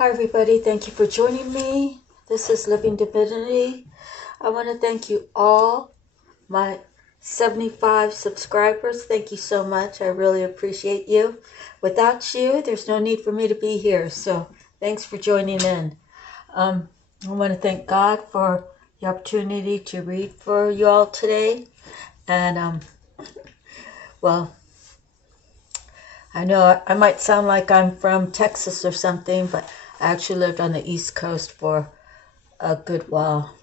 Hi everybody, thank you for joining me. This is Living Divinity. I want to thank you all, my 75 subscribers. Thank you so much. I really appreciate you. Without you, there's no need for me to be here. So thanks for joining in. I want to thank God for the opportunity to read for you all today. And well, I know I might sound like I'm from Texas or something, but I actually lived on the East Coast for a good while.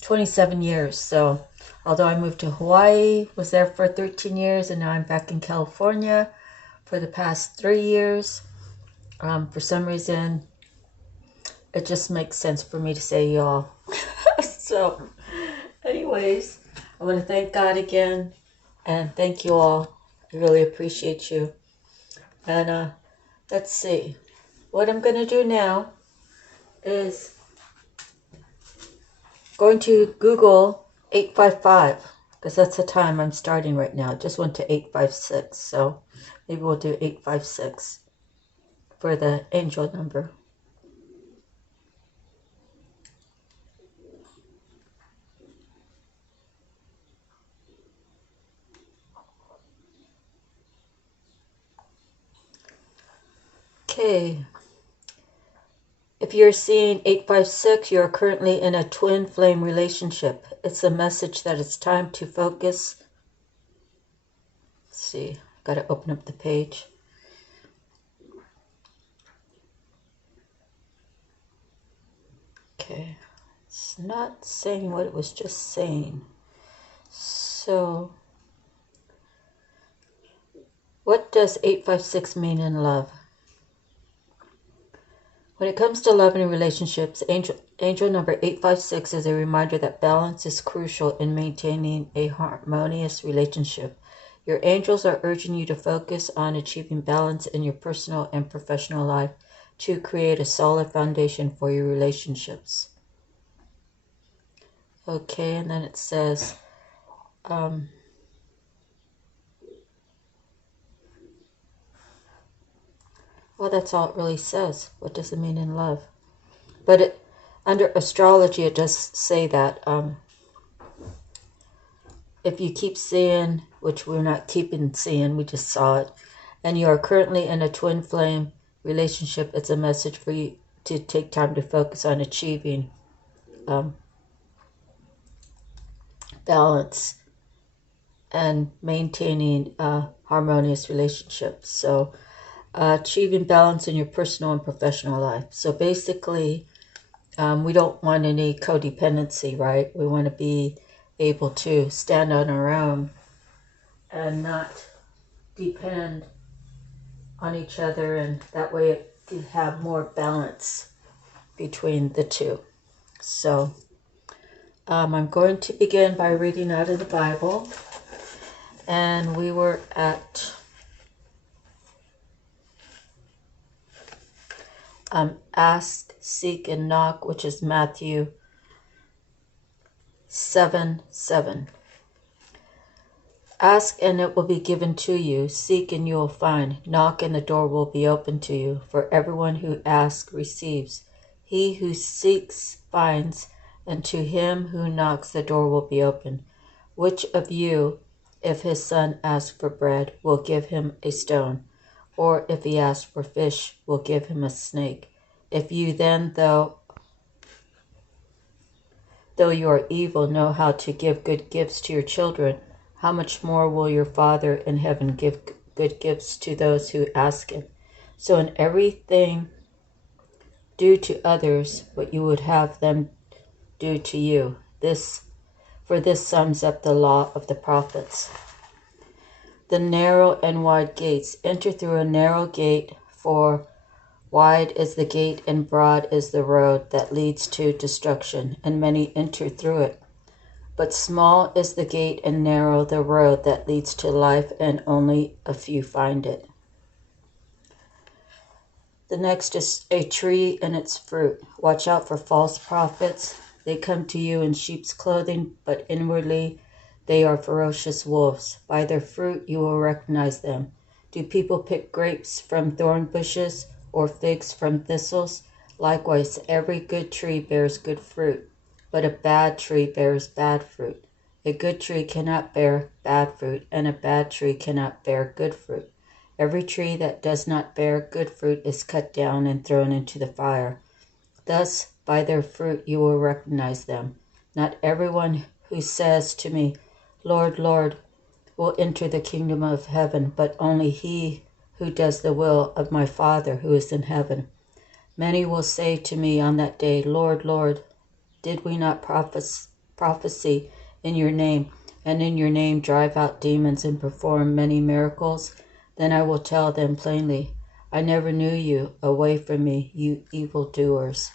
27 years. So although I moved to Hawaii, was there for 13 years, and now I'm back in California for the past 3 years. For some reason, it just makes sense for me to say y'all. So anyways, I want to thank God again and thank you all. I really appreciate you. And let's see. What I'm going to do now is going to Google 855 because that's the time I'm starting right now. Just went to 856, so maybe we'll do 856 for the angel number. Okay. If you're seeing 856, you are currently in a twin flame relationship. It's a message that it's time to focus. Let's see, got to open up the page. Okay, it's not saying what it was just saying. So, what does 856 mean in love? When it comes to love and relationships, angel number 856 is a reminder that balance is crucial in maintaining a harmonious relationship. Your angels are urging you to focus on achieving balance in your personal and professional life to create a solid foundation for your relationships. Okay, and then it says, well, that's all it really says. What does it mean in love? But under astrology, it does say that if you keep seeing, which we're not keeping seeing, we just saw it, and you are currently in a twin flame relationship, it's a message for you to take time to focus on achieving balance and maintaining a harmonious relationship. So achieving balance in your personal and professional life. So basically, we don't want any codependency, right? We want to be able to stand on our own and not depend on each other, and that way it can have more balance between the two. So I'm going to begin by reading out of the Bible, and we were at ask, seek, and knock, which is Matthew 7:7. Ask and it will be given to you. Seek and you will find. Knock and the door will be open to you. For everyone who asks receives. He who seeks finds. And to him who knocks the door will be open. Which of you, if his son asks for bread, will give him a stone? Or if he asks for fish, will give him a snake? If you then, though you are evil, know how to give good gifts to your children, how much more will your Father in heaven give good gifts to those who ask him? So in everything, do to others what you would have them do to you. For this sums up the law of the prophets. The narrow and wide gates. Enter through a narrow gate, for wide is the gate and broad is the road that leads to destruction, and many enter through it. But small is the gate and narrow the road that leads to life, and only a few find it. The next is a tree and its fruit. Watch out for false prophets. They come to you in sheep's clothing, but inwardly they are ferocious wolves. By their fruit you will recognize them. Do people pick grapes from thorn bushes or figs from thistles? Likewise, every good tree bears good fruit, but a bad tree bears bad fruit. A good tree cannot bear bad fruit, and a bad tree cannot bear good fruit. Every tree that does not bear good fruit is cut down and thrown into the fire. Thus, by their fruit you will recognize them. Not everyone who says to me, Lord, Lord, will enter the kingdom of heaven, but only he who does the will of my Father who is in heaven. Many will say to me on that day, Lord, Lord, did we not prophesy in your name, and in your name drive out demons and perform many miracles? Then I will tell them plainly, I never knew you. Away from me, you evildoers.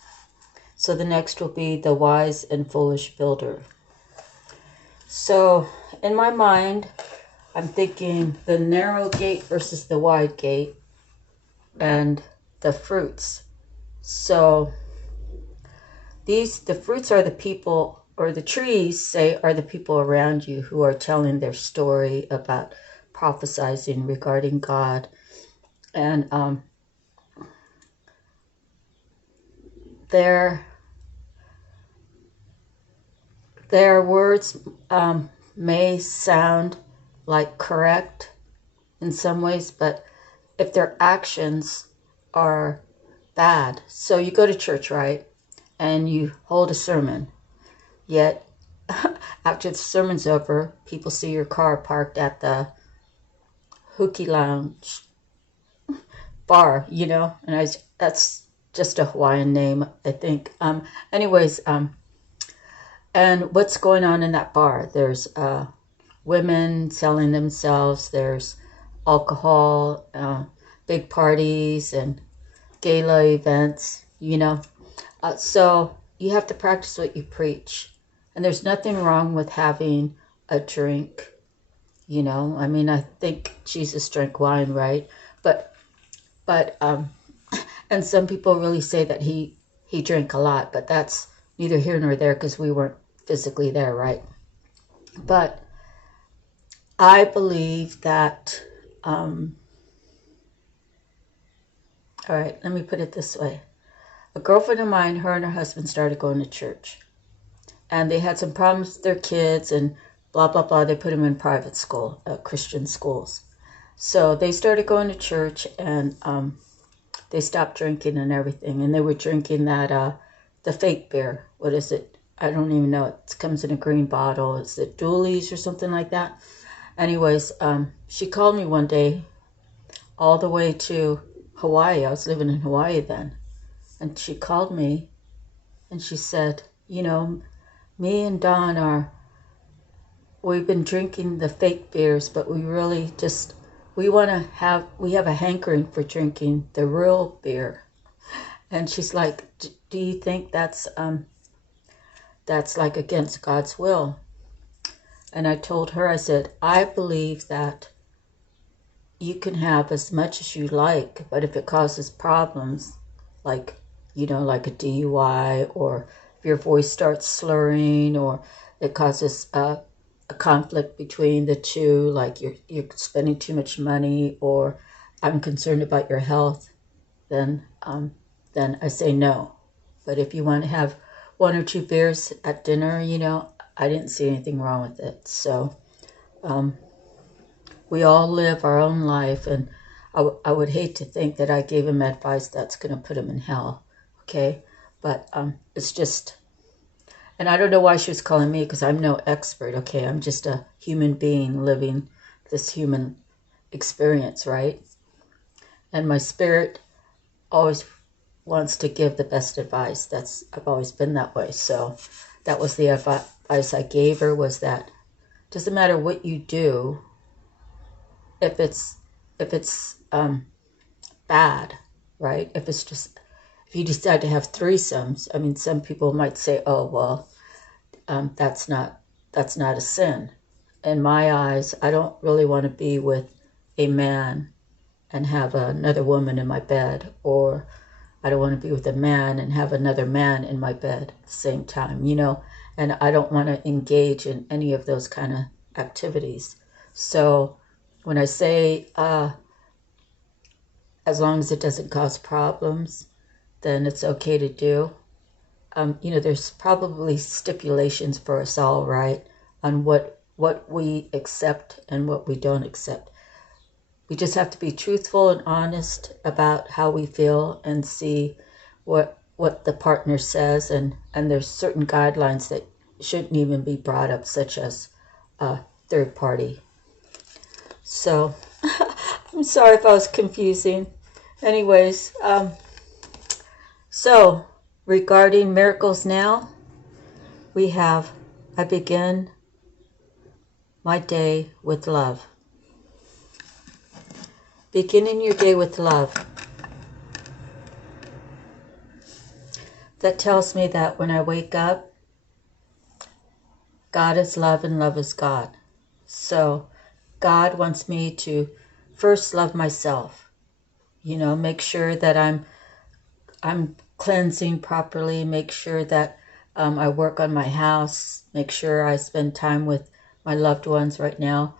So the next will be the wise and foolish builder. So in my mind, I'm thinking the narrow gate versus the wide gate and the fruits. So the fruits are the people, or the trees, say, are the people around you who are telling their story about prophesizing regarding God. And their words may sound like correct in some ways, but if their actions are bad. So you go to church, right? And you hold a sermon. Yet, after the sermon's over, people see your car parked at the Hooky Lounge bar, and that's just a Hawaiian name, I think. Anyways, and what's going on in that bar? There's women selling themselves. There's alcohol, big parties, and gala events, So you have to practice what you preach. And there's nothing wrong with having a drink, I think Jesus drank wine, right? But and some people really say that he drank a lot, but that's neither here nor there because we weren't physically there, right? But I believe that, all right, let me put it this way. A girlfriend of mine, her and her husband started going to church. And they had some problems with their kids and blah, blah, blah. They put them in private school, Christian schools. So they started going to church and they stopped drinking and everything. And they were drinking that, the fake beer. What is it? I don't even know. It comes in a green bottle. Is it Dooley's or something like that? Anyways, she called me one day all the way to Hawaii. I was living in Hawaii then. And she called me and she said, me and Don we've been drinking the fake beers, but we really we have a hankering for drinking the real beer. And she's like, do you think that's like against God's will? And I told her, I said, I believe that you can have as much as you like, but if it causes problems, like a DUI, or if your voice starts slurring, or it causes a conflict between the two, like you're spending too much money, or I'm concerned about your health, then I say no. But if you want to have one or two beers at dinner, I didn't see anything wrong with it. So we all live our own life, and I would hate to think that I gave him advice that's going to put him in hell. Okay, but it's just, and I don't know why she was calling me because I'm no expert. Okay, I'm just a human being living this human experience, right? And my spirit always wants to give the best advice. I've always been that way. So that was the advice I gave her, was that doesn't matter what you do, if it's bad, right? If you decide to have threesomes, some people might say, oh, well, that's not a sin. In my eyes, I don't really want to be with a man and have another woman in my bed, or I don't want to be with a man and have another man in my bed at the same time, and I don't want to engage in any of those kind of activities. So when I say as long as it doesn't cause problems, then it's okay to do. There's probably stipulations for us all, right, on what we accept and what we don't accept. We just have to be truthful and honest about how we feel and see what the partner says, and there's certain guidelines that shouldn't even be brought up, such as a third party. So I'm sorry if I was confusing. Anyways, so regarding miracles now, we have, I begin my day with love. Beginning your day with love. That tells me that when I wake up, God is love and love is God. So God wants me to first love myself. Make sure that I'm cleansing properly, make sure that I work on my house, make sure I spend time with my loved ones right now.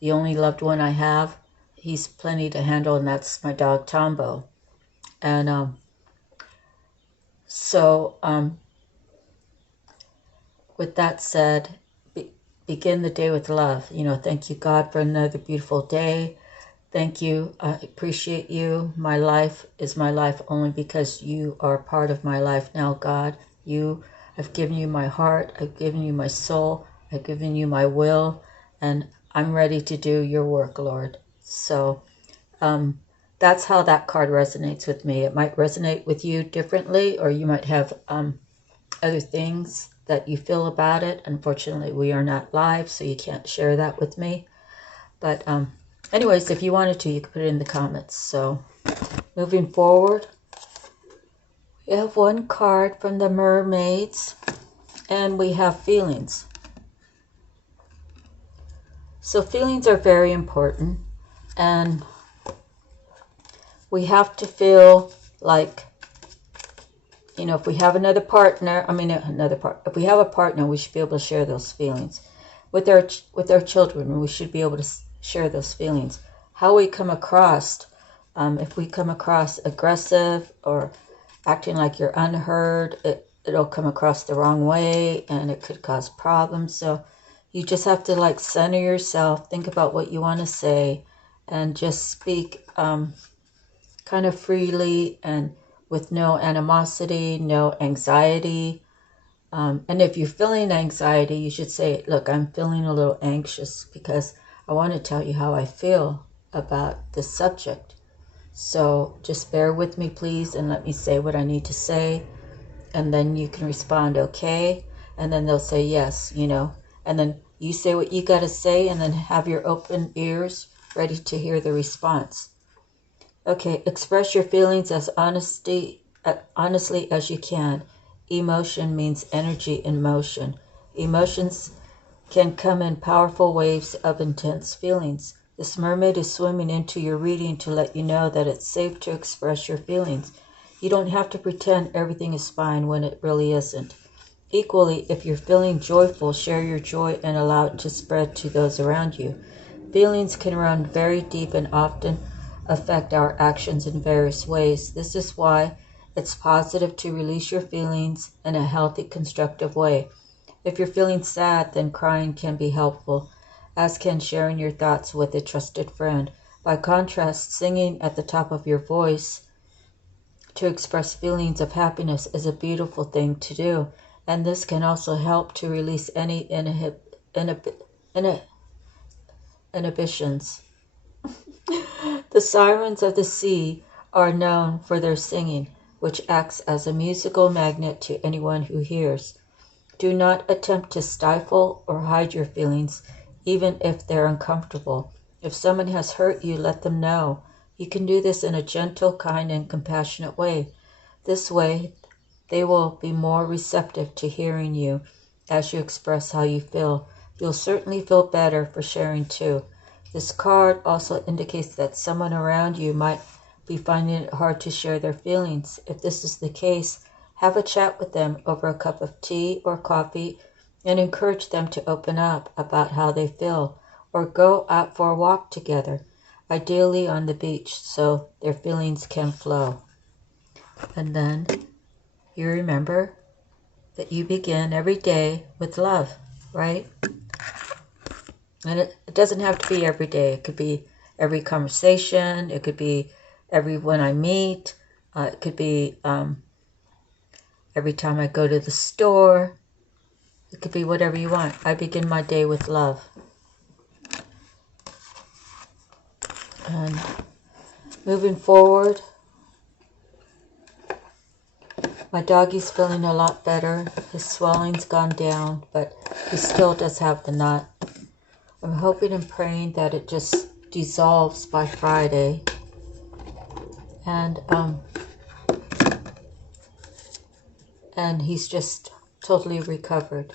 The only loved one I have, he's plenty to handle, and that's my dog Tombo. And with that said, begin the day with love. Thank you, God, for another beautiful day. Thank you. I appreciate you. My life is my life only because you are part of my life now, God. I've given you my heart. I've given you my soul. I've given you my will. And I'm ready to do your work, Lord. So that's how that card resonates with me. It might resonate with you differently, or you might have other things that you feel about it. Unfortunately, we are not live, so you can't share that with me. But anyways, if you wanted to, you could put it in the comments. So moving forward, we have one card from the Mermaids, and we have feelings. So feelings are very important, and we have to feel like, if we have if we have a partner, we should be able to share those feelings. With our children, we should be able to share those feelings. How we come across, if we come across aggressive or acting like you're unheard, it'll come across the wrong way, and it could cause problems. So you just have to center yourself, think about what you want to say, and just speak kind of freely and with no animosity, no anxiety. And if you're feeling anxiety, you should say, look, I'm feeling a little anxious because I want to tell you how I feel about this subject. So just bear with me, please, and let me say what I need to say. And then you can respond, okay. And then they'll say yes, and then you say what you got to say, and then have your open ears ready to hear the response. Okay, express your feelings as honestly as you can. Emotion means energy in motion. Emotions can come in powerful waves of intense feelings. This mermaid is swimming into your reading to let you know that it's safe to express your feelings. You don't have to pretend everything is fine when it really isn't. Equally, if you're feeling joyful, share your joy and allow it to spread to those around you. Feelings can run very deep and often affect our actions in various ways. This is why it's positive to release your feelings in a healthy, constructive way. If you're feeling sad, then crying can be helpful, as can sharing your thoughts with a trusted friend. By contrast, singing at the top of your voice to express feelings of happiness is a beautiful thing to do, and this can also help to release any inhibitions. The sirens of the sea are known for their singing, which acts as a musical magnet to anyone who hears. Do not attempt to stifle or hide your feelings, even if they're uncomfortable. If someone has hurt you, let them know. You can do this in a gentle, kind, and compassionate way. This way, they will be more receptive to hearing you as you express how you feel. You'll certainly feel better for sharing too. This card also indicates that someone around you might be finding it hard to share their feelings. If this is the case, have a chat with them over a cup of tea or coffee and encourage them to open up about how they feel, or go out for a walk together. ideally on the beach, so their feelings can flow. And then you remember that you begin every day with love, right? And it doesn't have to be every day. It could be every conversation. It could be everyone I meet. It could be every time I go to the store. It could be whatever you want. I begin my day with love. And moving forward, my doggy's feeling a lot better. His swelling's gone down, but he still does have the knot. I'm hoping and praying that it just dissolves by Friday. And he's just totally recovered.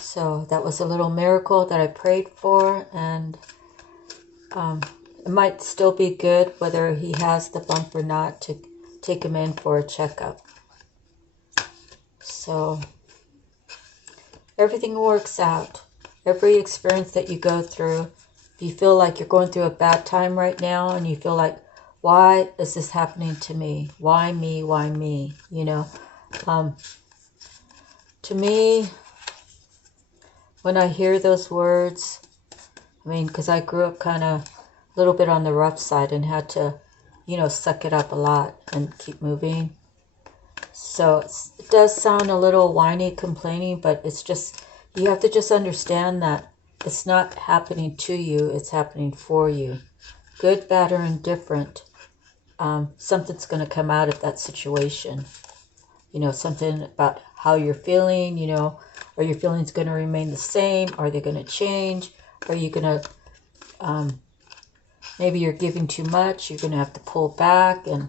So that was a little miracle that I prayed for, and it might still be good whether he has the bump or not to take him in for a checkup. So everything works out. Every experience that you go through, if you feel like you're going through a bad time right now and you feel like, why is this happening to me? Why me? Why me? You know, to me, when I hear those words, I mean, because I grew up kind of a little bit on the rough side and had to, you know, suck it up a lot and keep moving. So it does sound a little whiny, complaining, but it's just, you have to just understand that it's not happening to you, it's happening for you. Good, bad, or indifferent, something's going to come out of that situation. You know, something about how you're feeling, you know, are your feelings going to remain the same? Are they going to change? Are you going to, maybe you're giving too much, you're going to have to pull back, and,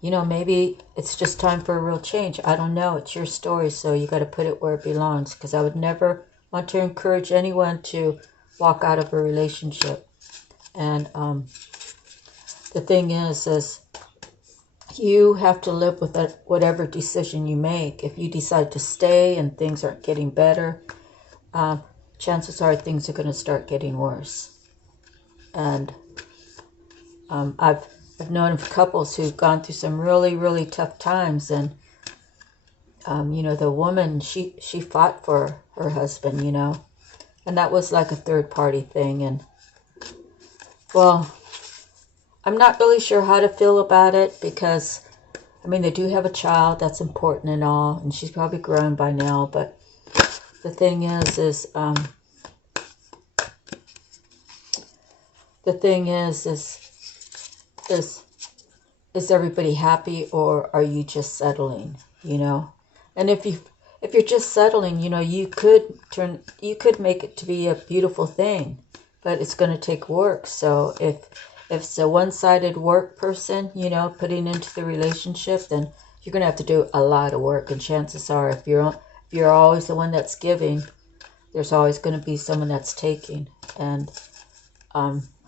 you know, maybe it's just time for a real change. I don't know. It's your story, so you got to put it where it belongs, because I would never want to encourage anyone to walk out of a relationship. And the thing is you have to live with that, whatever decision you make. If you decide to stay and things aren't getting better, chances are things are going to start getting worse. And I've known of couples who've gone through some really, really tough times, and you know, the woman, she fought for her husband, you know, and that was like a third party thing. And well, I'm not really sure how to feel about it, because I mean, they do have a child, that's important and all, and she's probably grown by now, but the thing is everybody happy, or are you just settling, you know? And if you're just settling, you know, you could make it to be a beautiful thing, but it's going to take work. So if it's a one-sided work person, you know, putting into the relationship, then you're going to have to do a lot of work. And chances are, if you're always the one that's giving, there's always going to be someone that's taking. And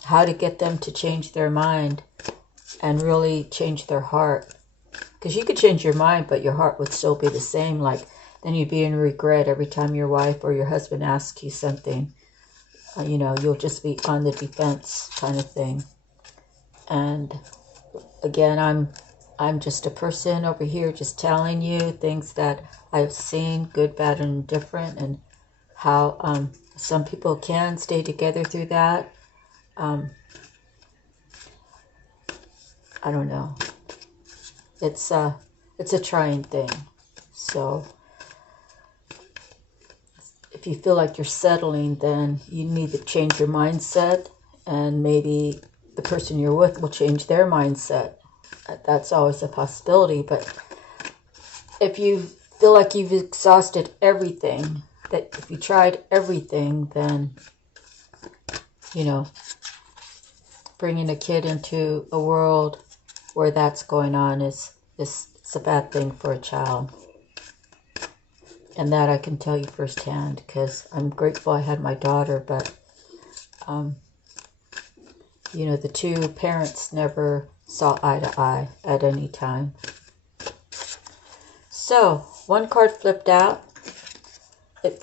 how to get them to change their mind and really change their heart. Because you could change your mind, but your heart would still be the same. Like, then you'd be in regret every time your wife or your husband asks you something. You know, you'll just be on the defense kind of thing. And again, I'm just a person over here just telling you things that I've seen, good, bad, and indifferent, and how some people can stay together through that. I don't know. It's a trying thing. So if you feel like you're settling, then you need to change your mindset, and maybe the person you're with will change their mindset. That's always a possibility. But if you feel like you've exhausted everything, that if you tried everything, then, you know, bringing a kid into a world where that's going on is it's a bad thing for a child. And that I can tell you firsthand, because I'm grateful I had my daughter, but you know, the two parents never saw eye to eye at any time. So one card flipped out. It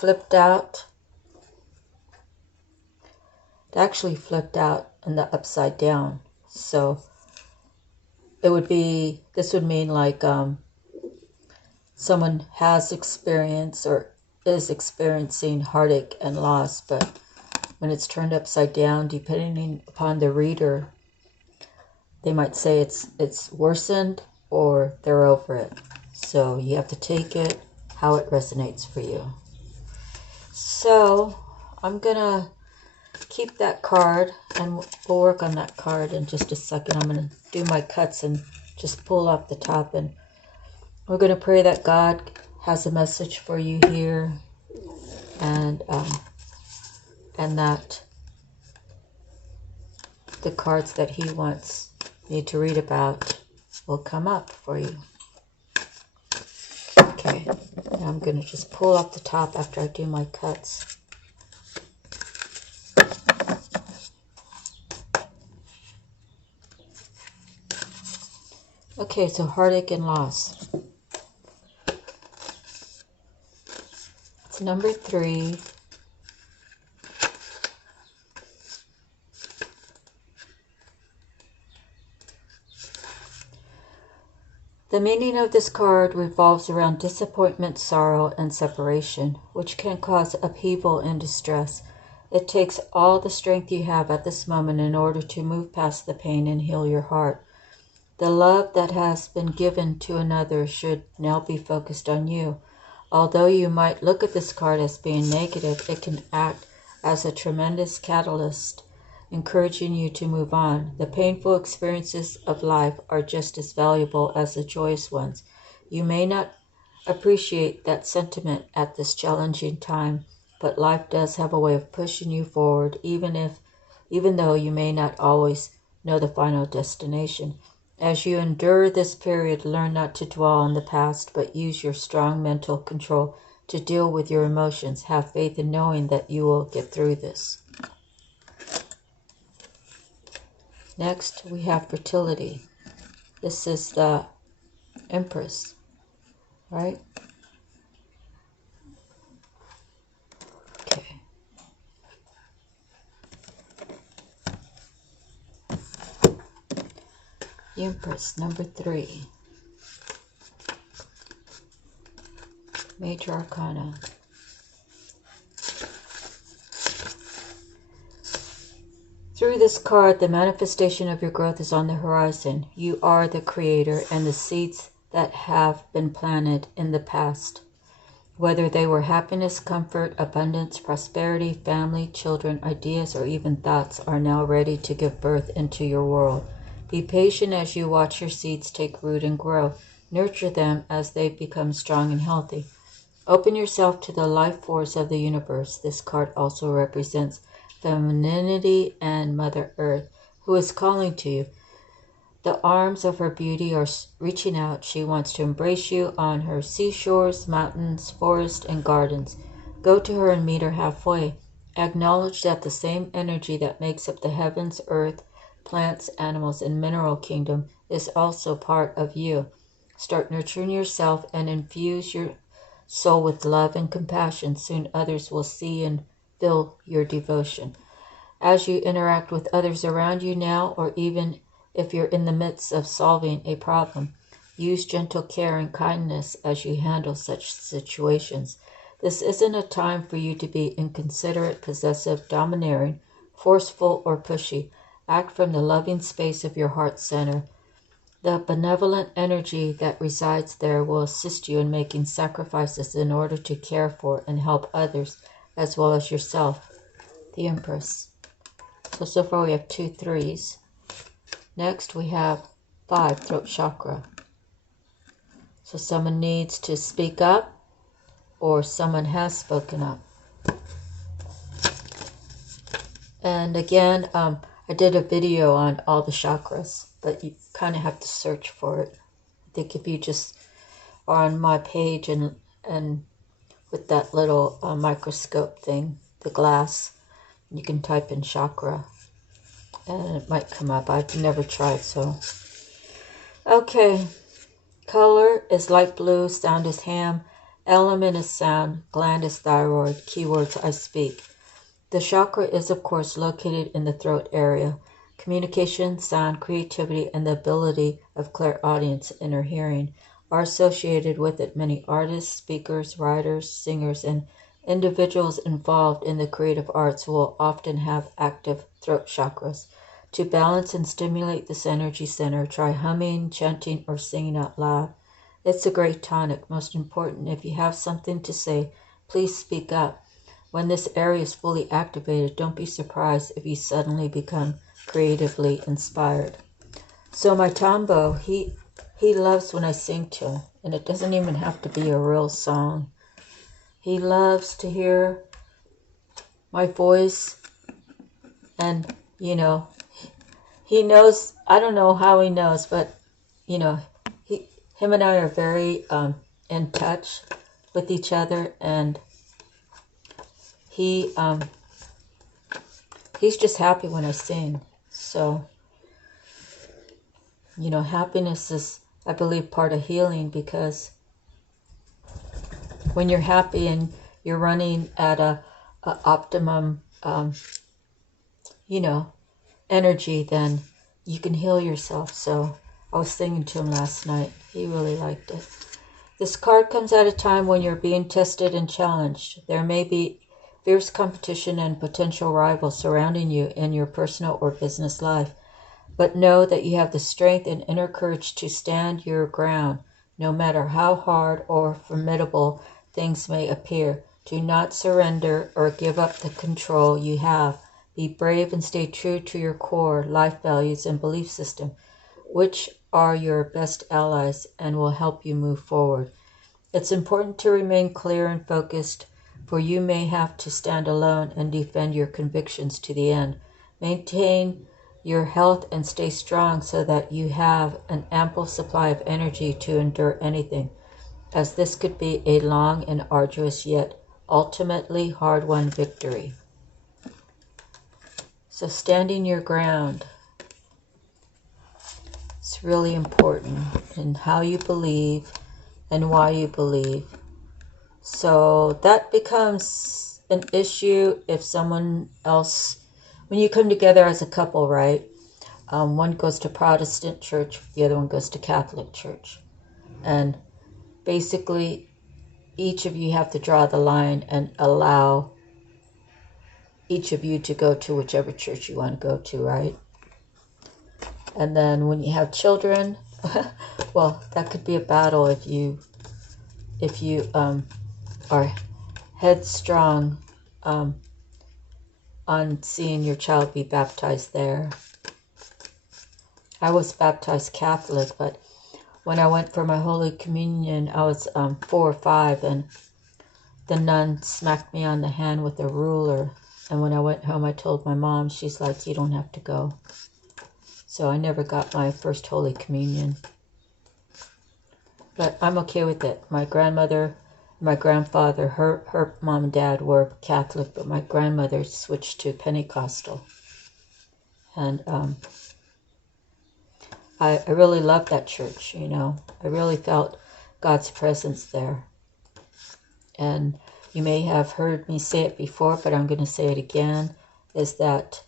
actually flipped out in the upside down. So this would mean like someone has experienced or is experiencing heartache and loss, but when it's turned upside down, depending upon the reader, they might say it's worsened or they're over it. So you have to take it how it resonates for you. So I'm gonna keep that card and we'll work on that card in just a second. I'm gonna do my cuts and just pull off the top, and we're gonna pray that God has a message for you here, and that the cards that he wants me to read about will come up for you. Okay, now I'm going to just pull off the top after I do my cuts. Okay, so heartache and loss. It's number 3. The meaning of this card revolves around disappointment, sorrow, and separation, which can cause upheaval and distress. It takes all the strength you have at this moment in order to move past the pain and heal your heart. The love that has been given to another should now be focused on you. Although you might look at this card as being negative, it can act as a tremendous catalyst, encouraging you to move on. The painful experiences of life are just as valuable as the joyous ones. You may not appreciate that sentiment at this challenging time, but life does have a way of pushing you forward, even though you may not always know the final destination. As you endure this period, learn not to dwell on the past, but use your strong mental control to deal with your emotions. Have faith in knowing that you will get through this. Next, we have fertility. This is the Empress, right? Okay. The Empress, number 3. Major Arcana. Through this card, the manifestation of your growth is on the horizon. You are the creator, and the seeds that have been planted in the past, whether they were happiness, comfort, abundance, prosperity, family, children, ideas, or even thoughts, are now ready to give birth into your world. Be patient as you watch your seeds take root and grow. Nurture them as they become strong and healthy. Open yourself to the life force of the universe. This card also represents femininity and Mother Earth, who is calling to you. The arms of her beauty are reaching out. She wants to embrace you on her seashores, mountains, forests, and gardens. Go to her and meet her halfway. Acknowledge that the same energy that makes up the heavens, earth, plants, animals, and mineral kingdom is also part of you. Start nurturing yourself and infuse your soul with love and compassion. Soon others will see and feel your devotion. As you interact with others around you now, or even if you're in the midst of solving a problem, use gentle care and kindness as you handle such situations. This isn't a time for you to be inconsiderate, possessive, domineering, forceful, or pushy. Act from the loving space of your heart center. The benevolent energy that resides there will assist you in making sacrifices in order to care for and help others as well as yourself. The Empress. So far we have 2 3s. Next we have 5, throat chakra. So someone needs to speak up, or someone has spoken up. And again, I did a video on all the chakras, but you kind of have to search for it. I think if you just are on my page and with that little microscope thing, the glass, you can type in chakra and it might come up. I've never tried, so. Okay, color is light blue, sound is ham, element is sound, gland is thyroid, keywords I speak. The chakra is of course located in the throat area. Communication, sound, creativity, and the ability of clairaudience, inner hearing, are associated with it. Many artists, speakers, writers, singers, and individuals involved in the creative arts will often have active throat chakras. To balance and stimulate this energy center, try humming, chanting, or singing out loud. It's a great tonic. Most important, if you have something to say, please speak up. When this area is fully activated, don't be surprised if you suddenly become creatively inspired. So my Tombo, he loves when I sing to him, and it doesn't even have to be a real song. He loves to hear my voice, and he knows. I don't know how he knows, but him and I are very in touch with each other, and he's just happy when I sing. So happiness is, I believe, part of healing, because when you're happy and you're running at a optimum energy, then you can heal yourself. So I was singing to him last night. He really liked it. This card comes at a time when you're being tested and challenged. There may be fierce competition and potential rivals surrounding you in your personal or business life. But know that you have the strength and inner courage to stand your ground, no matter how hard or formidable things may appear. Do not surrender or give up the control you have. Be brave and stay true to your core life values and belief system, which are your best allies and will help you move forward. It's important to remain clear and focused, for you may have to stand alone and defend your convictions to the end. Maintain your health and stay strong so that you have an ample supply of energy to endure anything, as this could be a long and arduous yet ultimately hard-won victory. So standing your ground, it's really important in how you believe and why you believe. So that becomes an issue if someone else, when you come together as a couple, right? One goes to Protestant church, the other one goes to Catholic church. And basically, each of you have to draw the line and allow each of you to go to whichever church you want to go to, right? And then when you have children, well, that could be a battle if you are headstrong on seeing your child be baptized there. I was baptized Catholic, but when I went for my Holy Communion, I was 4 or 5, and the nun smacked me on the hand with a ruler. And when I went home, I told my mom. She's like, you don't have to go. So I never got my first Holy Communion. But I'm okay with it. My grandmother, my grandfather, her mom and dad were Catholic, but my grandmother switched to Pentecostal. And I really loved that church, I really felt God's presence there. And you may have heard me say it before, but I'm going to say it again, is that,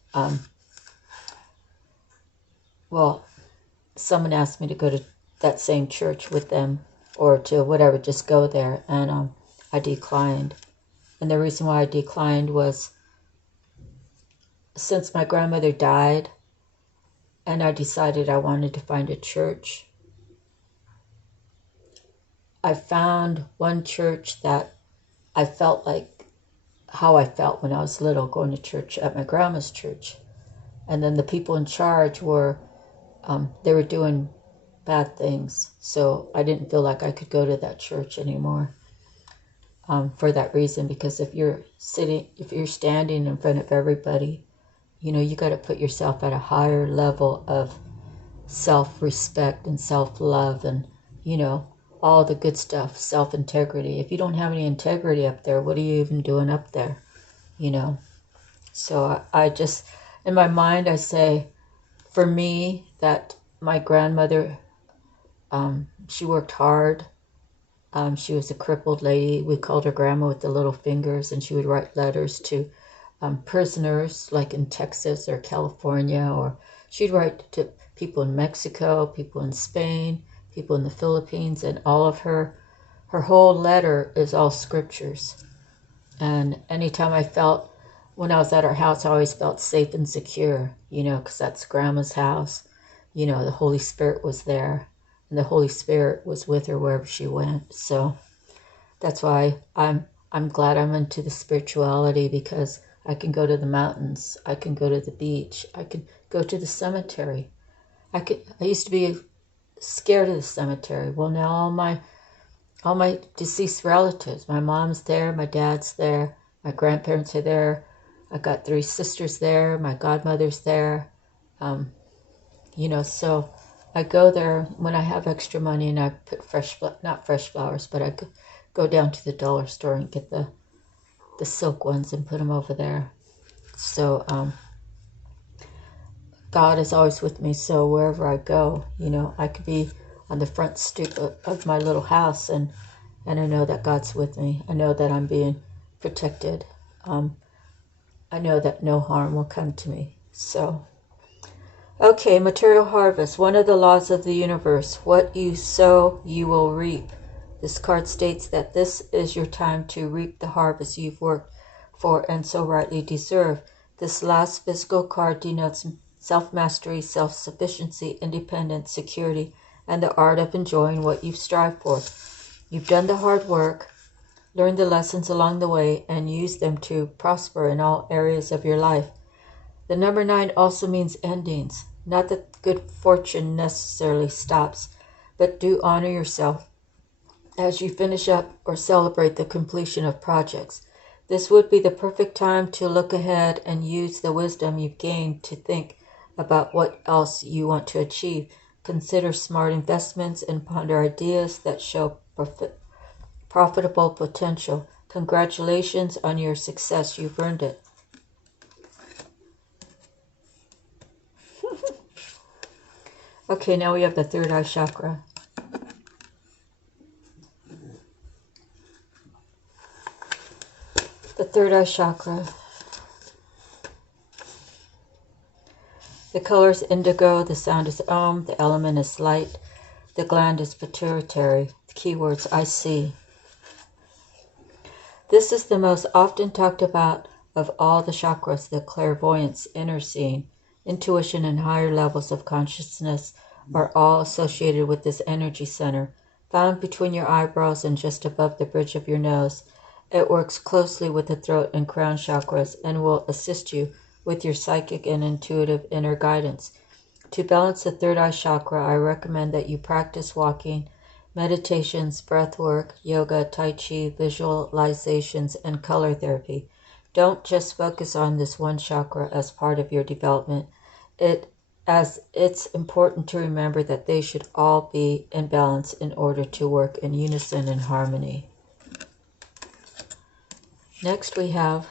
someone asked me to go to that same church with them, or to whatever, just go there, and I declined. And the reason why I declined was, since my grandmother died, and I decided I wanted to find a church, I found one church that I felt like how I felt when I was little, going to church at my grandma's church. And then the people in charge were, they were doing bad things. So I didn't feel like I could go to that church anymore for that reason. Because if you're standing in front of everybody, you got to put yourself at a higher level of self-respect and self-love and, all the good stuff, self-integrity. If you don't have any integrity up there, what are you even doing up there? So I just, in my mind, I say, for me, that my grandmother, she worked hard. She was a crippled lady. We called her Grandma with the little fingers, and she would write letters to prisoners, like in Texas or California or She'd write to people in Mexico, people in Spain, people in the Philippines, and all of her whole letter is all scriptures. And anytime when I was at her house, I always felt safe and secure, because that's Grandma's house. The Holy Spirit was there, and the Holy Spirit was with her wherever she went. So that's why I'm glad I'm into the spirituality, because I can go to the mountains, I can go to the beach, I can go to the cemetery. I used to be scared of the cemetery. Well, now all my deceased relatives, my mom's there, my dad's there, my grandparents are there. I got 3 sisters there, my godmother's there. So I go there when I have extra money, and I put not fresh flowers, but I go down to the dollar store and get the silk ones and put them over there. So God is always with me. So wherever I go, I could be on the front stoop of my little house, and I know that God's with me. I know that I'm being protected. I know that no harm will come to me. So, okay, material harvest. One of the laws of the universe. What you sow, you will reap. This card states that this is your time to reap the harvest you've worked for and so rightly deserve. This last physical card denotes self-mastery, self-sufficiency, independence, security, and the art of enjoying what you've strived for. You've done the hard work, learned the lessons along the way, and used them to prosper in all areas of your life. The number 9 also means endings. Not that good fortune necessarily stops, but do honor yourself as you finish up or celebrate the completion of projects. This would be the perfect time to look ahead and use the wisdom you've gained to think about what else you want to achieve. Consider smart investments and ponder ideas that show profitable potential. Congratulations on your success. You've earned it. Okay, now we have the third eye chakra. The third eye chakra. The color is indigo, the sound is Om, the element is light, the gland is pituitary. The keywords I see. This is the most often talked about of all the chakras. The clairvoyance, inner seeing, intuition, and higher levels of consciousness are all associated with this energy center, found between your eyebrows and just above the bridge of your nose. It works closely with the throat and crown chakras and will assist you with your psychic and intuitive inner guidance. To balance the third eye chakra, I recommend that you practice walking, meditations, breath work, yoga, tai chi, visualizations, and color therapy. Don't just focus on this one chakra as part of your development, as it's important to remember that they should all be in balance in order to work in unison and harmony. Next we have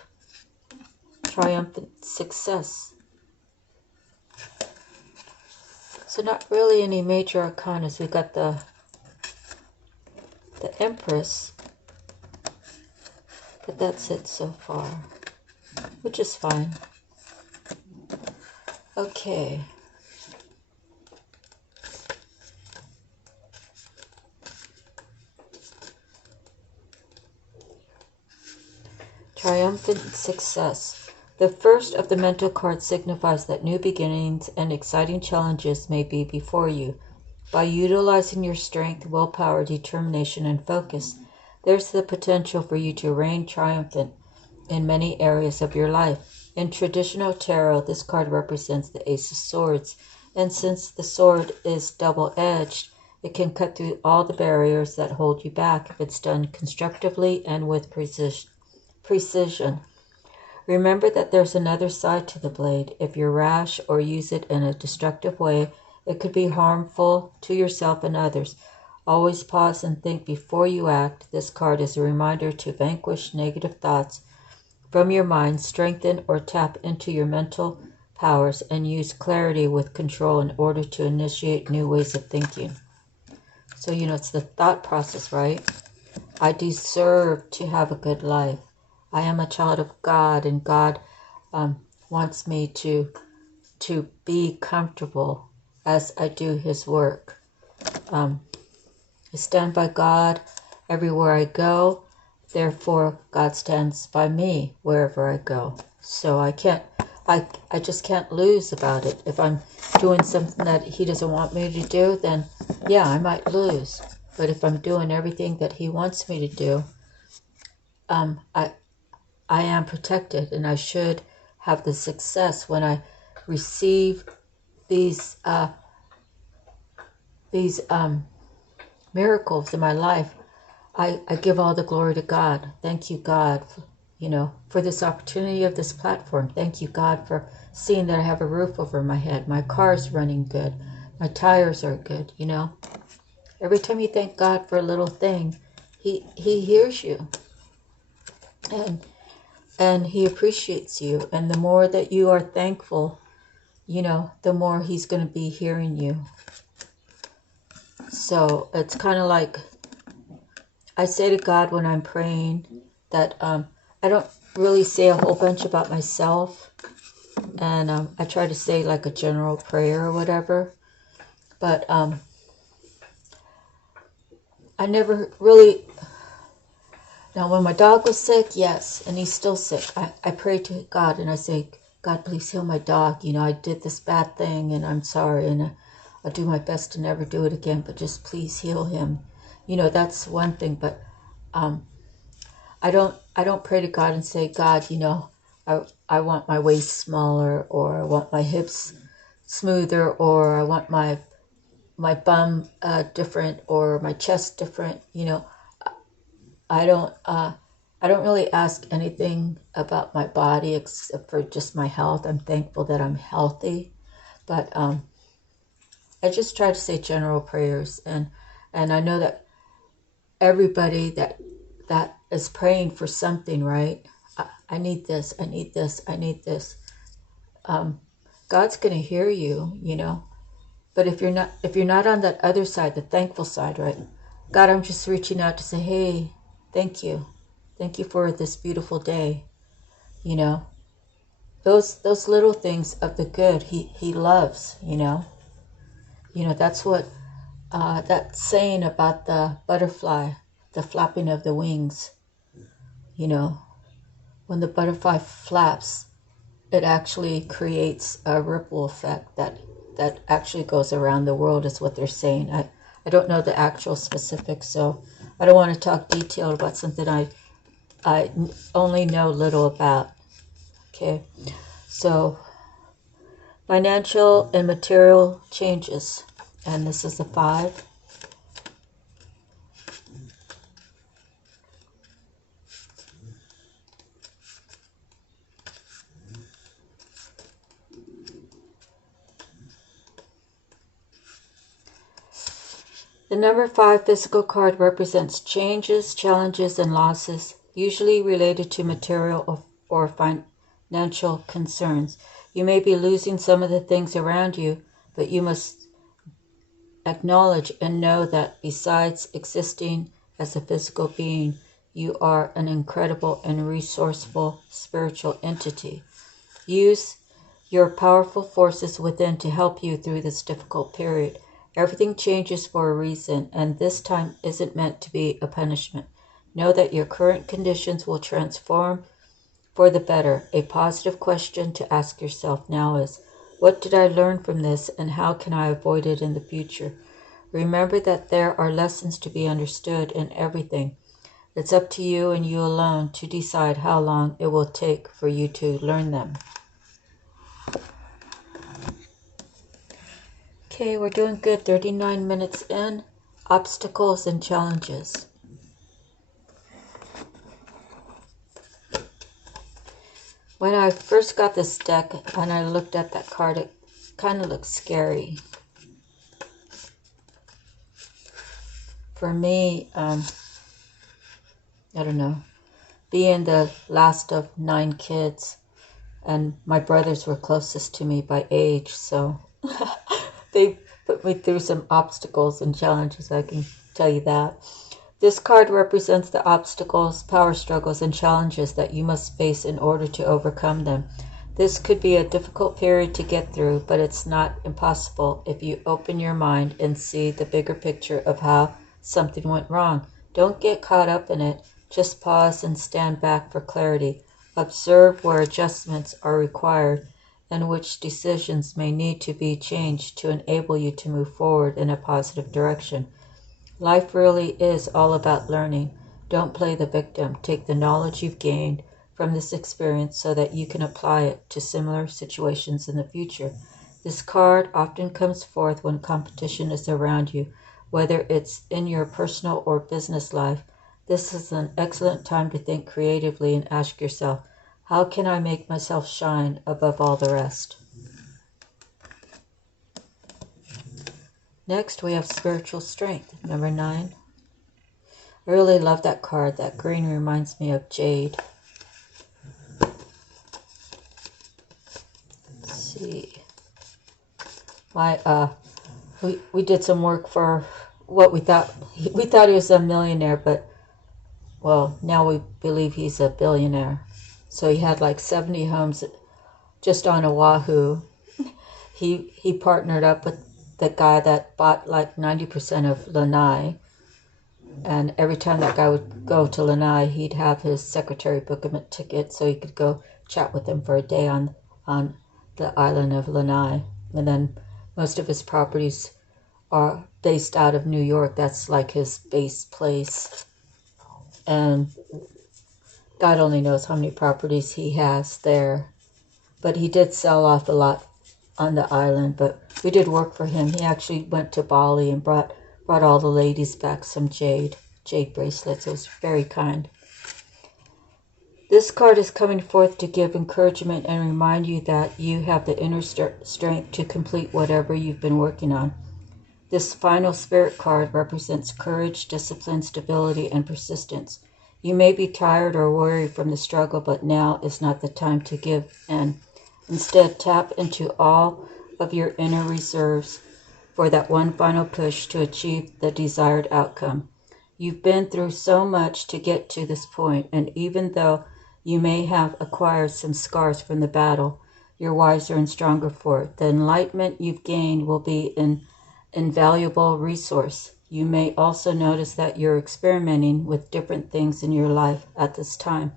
triumphant success. So not really any major arcanas. We've got the Empress, but that's it so far, which is fine. Okay. Triumphant success. The first of the mental cards signifies that new beginnings and exciting challenges may be before you. By utilizing your strength, willpower, determination, and focus, there's the potential for you to reign triumphant in many areas of your life. In traditional tarot, this card represents the Ace of Swords, and since the sword is double-edged, it can cut through all the barriers that hold you back if it's done constructively and with precision. Remember that there's another side to the blade. If you're rash or use it in a destructive way, it could be harmful to yourself and others. Always pause and think before you act. This card is a reminder to vanquish negative thoughts from your mind, strengthen or tap into your mental powers, and use clarity with control in order to initiate new ways of thinking. So, it's the thought process, right? I deserve to have a good life. I am a child of God, and God wants me to to be comfortable as I do his work. I stand by God everywhere I go. Therefore, God stands by me wherever I go. So I just can't lose about it. If I'm doing something that he doesn't want me to do, then yeah, I might lose. But if I'm doing everything that he wants me to do, I am protected, and I should have the success when I receive these miracles in my life. I give all the glory to God. Thank you, God, for this opportunity of this platform. Thank you, God, for seeing that I have a roof over my head. My car's running good. My tires are good, Every time you thank God for a little thing, he hears you. And he appreciates you. And the more that you are thankful, the more he's going to be hearing you. So it's kind of like, I say to God when I'm praying that I don't really say a whole bunch about myself. And I try to say like a general prayer or whatever. But I never really... Now, when my dog was sick, yes, and he's still sick, I pray to God and I say, God, please heal my dog. I did this bad thing and I'm sorry, and I'll do my best to never do it again, but just please heal him. That's one thing, but I don't pray to God and say, God, I want my waist smaller, or I want my hips smoother, or I want my bum different, or my chest different. I don't really ask anything about my body except for just my health. I'm thankful that I'm healthy, but I just try to say general prayers, and I know that everybody that is praying for something, right? I need this, I need this, I need this. God's going to hear you, But if you're not on that other side, the thankful side, right? God, I'm just reaching out to say, hey, thank you. Thank you for this beautiful day. Those little things of the good he loves, That's what that saying about the butterfly, the flapping of the wings. When the butterfly flaps, it actually creates a ripple effect that actually goes around the world, is what they're saying. I don't know the actual specifics, so I don't want to talk detailed about something I only know little about. Okay, so financial and material changes, and this is a 5. The number 5 physical card represents changes, challenges, and losses, usually related to material or financial concerns. You may be losing some of the things around you, but you must acknowledge and know that besides existing as a physical being, you are an incredible and resourceful spiritual entity. Use your powerful forces within to help you through this difficult period. Everything changes for a reason, and this time isn't meant to be a punishment. Know that your current conditions will transform for the better. A positive question to ask yourself now is, what did I learn from this, and how can I avoid it in the future? Remember that there are lessons to be understood in everything. It's up to you and you alone to decide how long it will take for you to learn them. Okay, we're doing good. 39 minutes in. Obstacles and challenges. When I first got this deck and I looked at that card, it kind of looked scary. For me, I don't know, being the last of 9 kids, and my brothers were closest to me by age, so they put me through some obstacles and challenges, I can tell you that. This card represents the obstacles, power struggles, and challenges that you must face in order to overcome them. This could be a difficult period to get through, but it's not impossible if you open your mind and see the bigger picture of how something went wrong. Don't get caught up in it. Just pause and stand back for clarity. Observe where adjustments are required and which decisions may need to be changed to enable you to move forward in a positive direction. Life really is all about learning. Don't play the victim. Take the knowledge you've gained from this experience so that you can apply it to similar situations in the future. This card often comes forth when competition is around you, whether it's in your personal or business life. This is an excellent time to think creatively and ask yourself, how can I make myself shine above all the rest? Next, we have spiritual strength, number 9. I really love that card. That green reminds me of jade. Let's see. We did some work for what we thought he was a millionaire, but well, now we believe he's a billionaire. So he had like 70 homes just on Oahu. He partnered up with the guy that bought like 90% of Lanai. And every time that guy would go to Lanai, he'd have his secretary book him a ticket so he could go chat with him for a day on the island of Lanai. And then most of his properties are based out of New York. That's like his base place. And God only knows how many properties he has there. But he did sell off a lot on the island. But we did work for him. He actually went to Bali and brought all the ladies back some jade bracelets. It was very kind. This card is coming forth to give encouragement and remind you that you have the inner strength to complete whatever you've been working on. This final spirit card represents courage, discipline, stability, and persistence. You may be tired or weary from the struggle, but now is not the time to give in. Instead, tap into all of your inner reserves for that one final push to achieve the desired outcome. You've been through so much to get to this point, and even though you may have acquired some scars from the battle, you're wiser and stronger for it. The enlightenment you've gained will be an invaluable resource. You may also notice that you're experimenting with different things in your life at this time.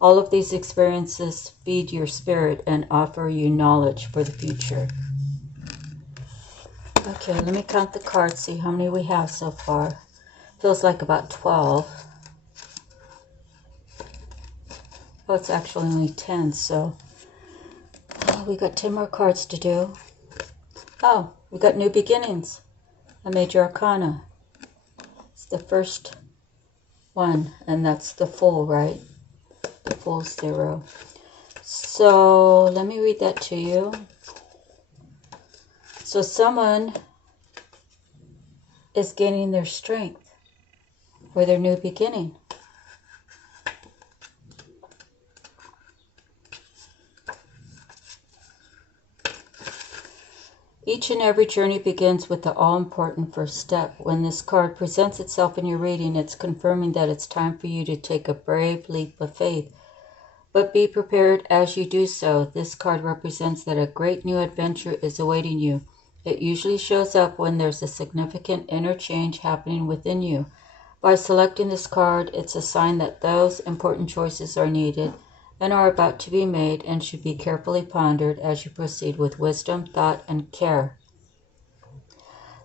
All of these experiences feed your spirit and offer you knowledge for the future. Okay, let me count the cards, see how many we have so far. Feels like about 12. Oh, it's actually only 10, so we got 10 more cards to do. Oh, we got new beginnings. A major arcana. It's the first one, and that's the Fool, right? The Fool's 0. So let me read that to you. So someone is gaining their strength for their new beginning. Each and every journey begins with the all-important first step. When this card presents itself in your reading, it's confirming that it's time for you to take a brave leap of faith. But be prepared as you do so. This card represents that a great new adventure is awaiting you. It usually shows up when there's a significant inner change happening within you. By selecting this card, it's a sign that those important choices are needed and are about to be made and should be carefully pondered as you proceed with wisdom, thought, and care.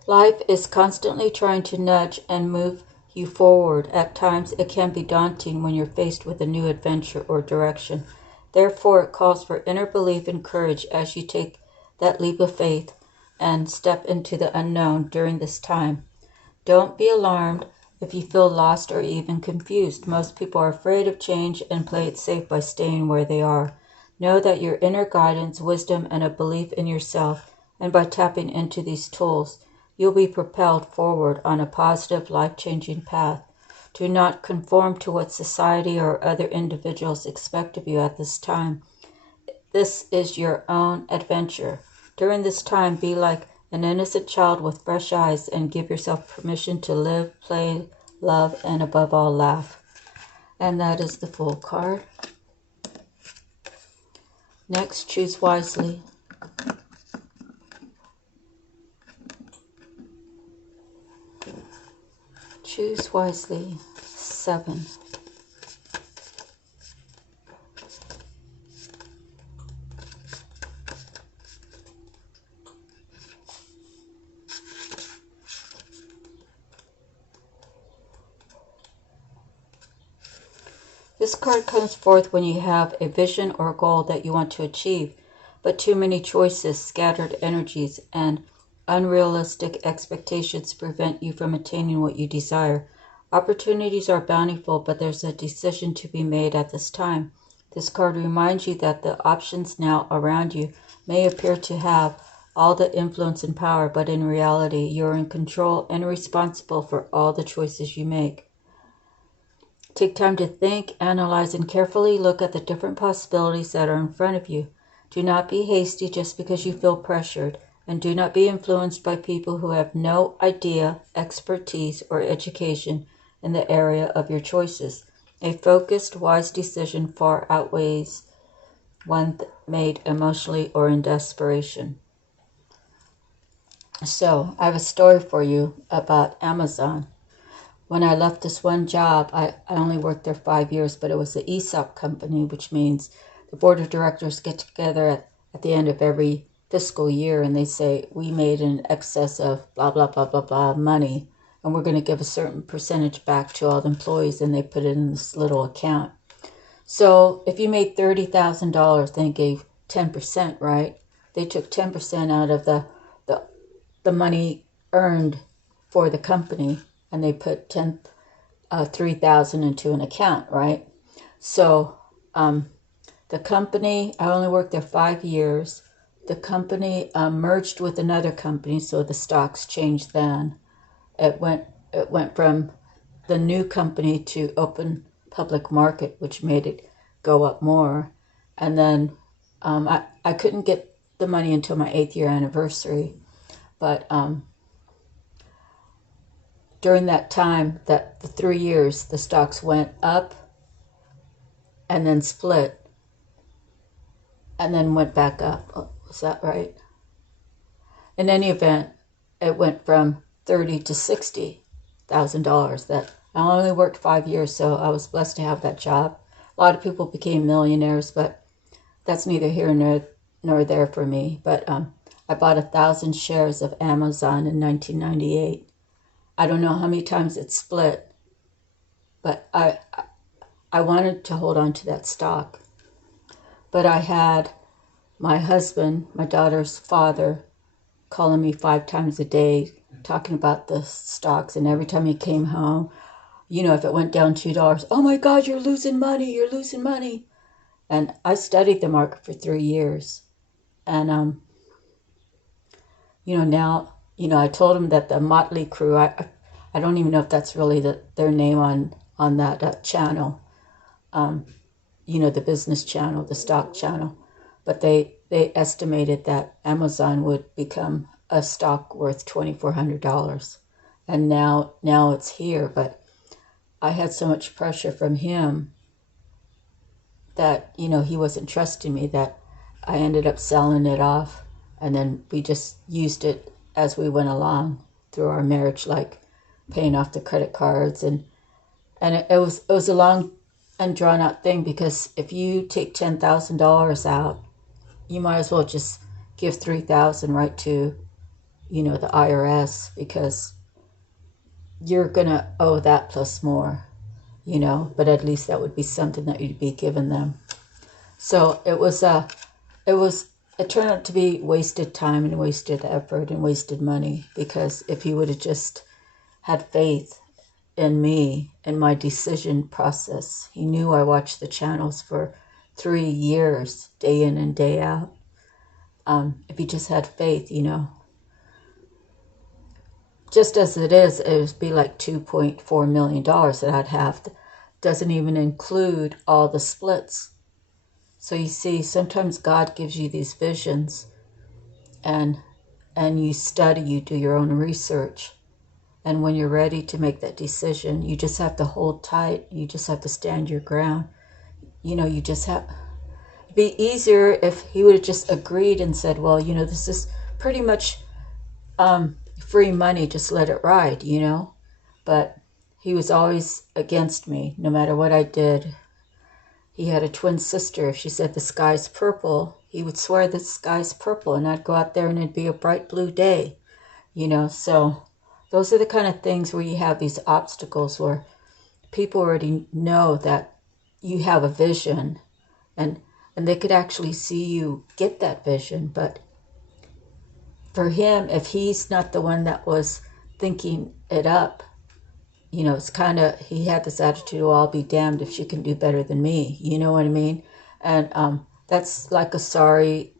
Life is constantly trying to nudge and move you forward. At times, it can be daunting when you're faced with a new adventure or direction. Therefore, it calls for inner belief and courage as you take that leap of faith and step into the unknown during this time. Don't be alarmed if you feel lost or even confused. Most people are afraid of change and play it safe by staying where they are. Know that your inner guidance, wisdom, and a belief in yourself, and by tapping into these tools, you'll be propelled forward on a positive, life-changing path. Do not conform to what society or other individuals expect of you at this time. This is your own adventure. During this time, be like an innocent child with fresh eyes and give yourself permission to live, play, love, and above all, laugh. And that is the Fool card. Next, choose wisely. Choose wisely. 7. This card comes forth when you have a vision or a goal that you want to achieve, but too many choices, scattered energies, and unrealistic expectations prevent you from attaining what you desire. Opportunities are bountiful, but there's a decision to be made at this time. This card reminds you that the options now around you may appear to have all the influence and power, but in reality, you're in control and responsible for all the choices you make. Take time to think, analyze, and carefully look at the different possibilities that are in front of you. Do not be hasty just because you feel pressured, and do not be influenced by people who have no idea, expertise, or education in the area of your choices. A focused, wise decision far outweighs one made emotionally or in desperation. So, I have a story for you about Amazon. When I left this one job, I only worked there 5 years, but it was the ESOP company, which means the board of directors get together at the end of every fiscal year and they say, we made an excess of blah, blah, blah, blah, blah money, and we're going to give a certain percentage back to all the employees, and they put it in this little account. So if you made $30,000, they gave 10%, right? They took 10% out of the money earned for the company, and they put $3,000 into an account, right? So the company, I only worked there 5 years. The company merged with another company, so the stocks changed then. It went from the new company to open public market, which made it go up more. And then I couldn't get the money until my 8th year anniversary, but during that time, that the 3 years, the stocks went up and then split and then went back up. Oh, is that right? In any event, it went from $30,000 to $60,000. That I only worked 5 years, so I was blessed to have that job. A lot of people became millionaires, but that's neither here nor there for me. But I bought 1,000 shares of Amazon in 1998. I don't know how many times it split, but I wanted to hold on to that stock. But I had my husband, my daughter's father, calling me 5 times a day, talking about the stocks. And every time he came home, you know, if it went down $2, oh my God, you're losing money, you're losing money. And I studied the market for 3 years. And, now, I told him that the Motley Crew, I don't even know if that's really their name on that channel, the business channel, the stock channel. But they estimated that Amazon would become a stock worth $2,400. And now it's here. But I had so much pressure from him that, he wasn't trusting me, that I ended up selling it off. And then we just used it as we went along through our marriage, like paying off the credit cards. And it was a long and drawn out thing, because if you take $10,000 out, you might as well just give $3,000 right to, the IRS, because you're going to owe that plus more, but at least that would be something that you'd be giving them. So it turned out to be wasted time and wasted effort and wasted money, because if he would have just had faith in me and my decision process, he knew I watched the channels for 3 years, day in and day out. If he just had faith, just as it is, it would be like $2.4 million that I'd have. Doesn't even include all the splits. So you see, sometimes God gives you these visions, and you study, you do your own research. And when you're ready to make that decision, you just have to hold tight. You just have to stand your ground. You It'd be easier if he would have just agreed and said, well, you know, this is pretty much free money, just let it ride, you know. But he was always against me, no matter what I did. He had a twin sister. If she said the sky's purple, he would swear the sky's purple, and I'd go out there and it'd be a bright blue day, you know. So those are the kind of things where you have these obstacles where people already know that you have a vision, and they could actually see you get that vision. But for him, if he's not the one that was thinking it up, you know, it's kind of, he had this attitude, well, I'll be damned if she can do better than me. You know what I mean? And that's like selfish,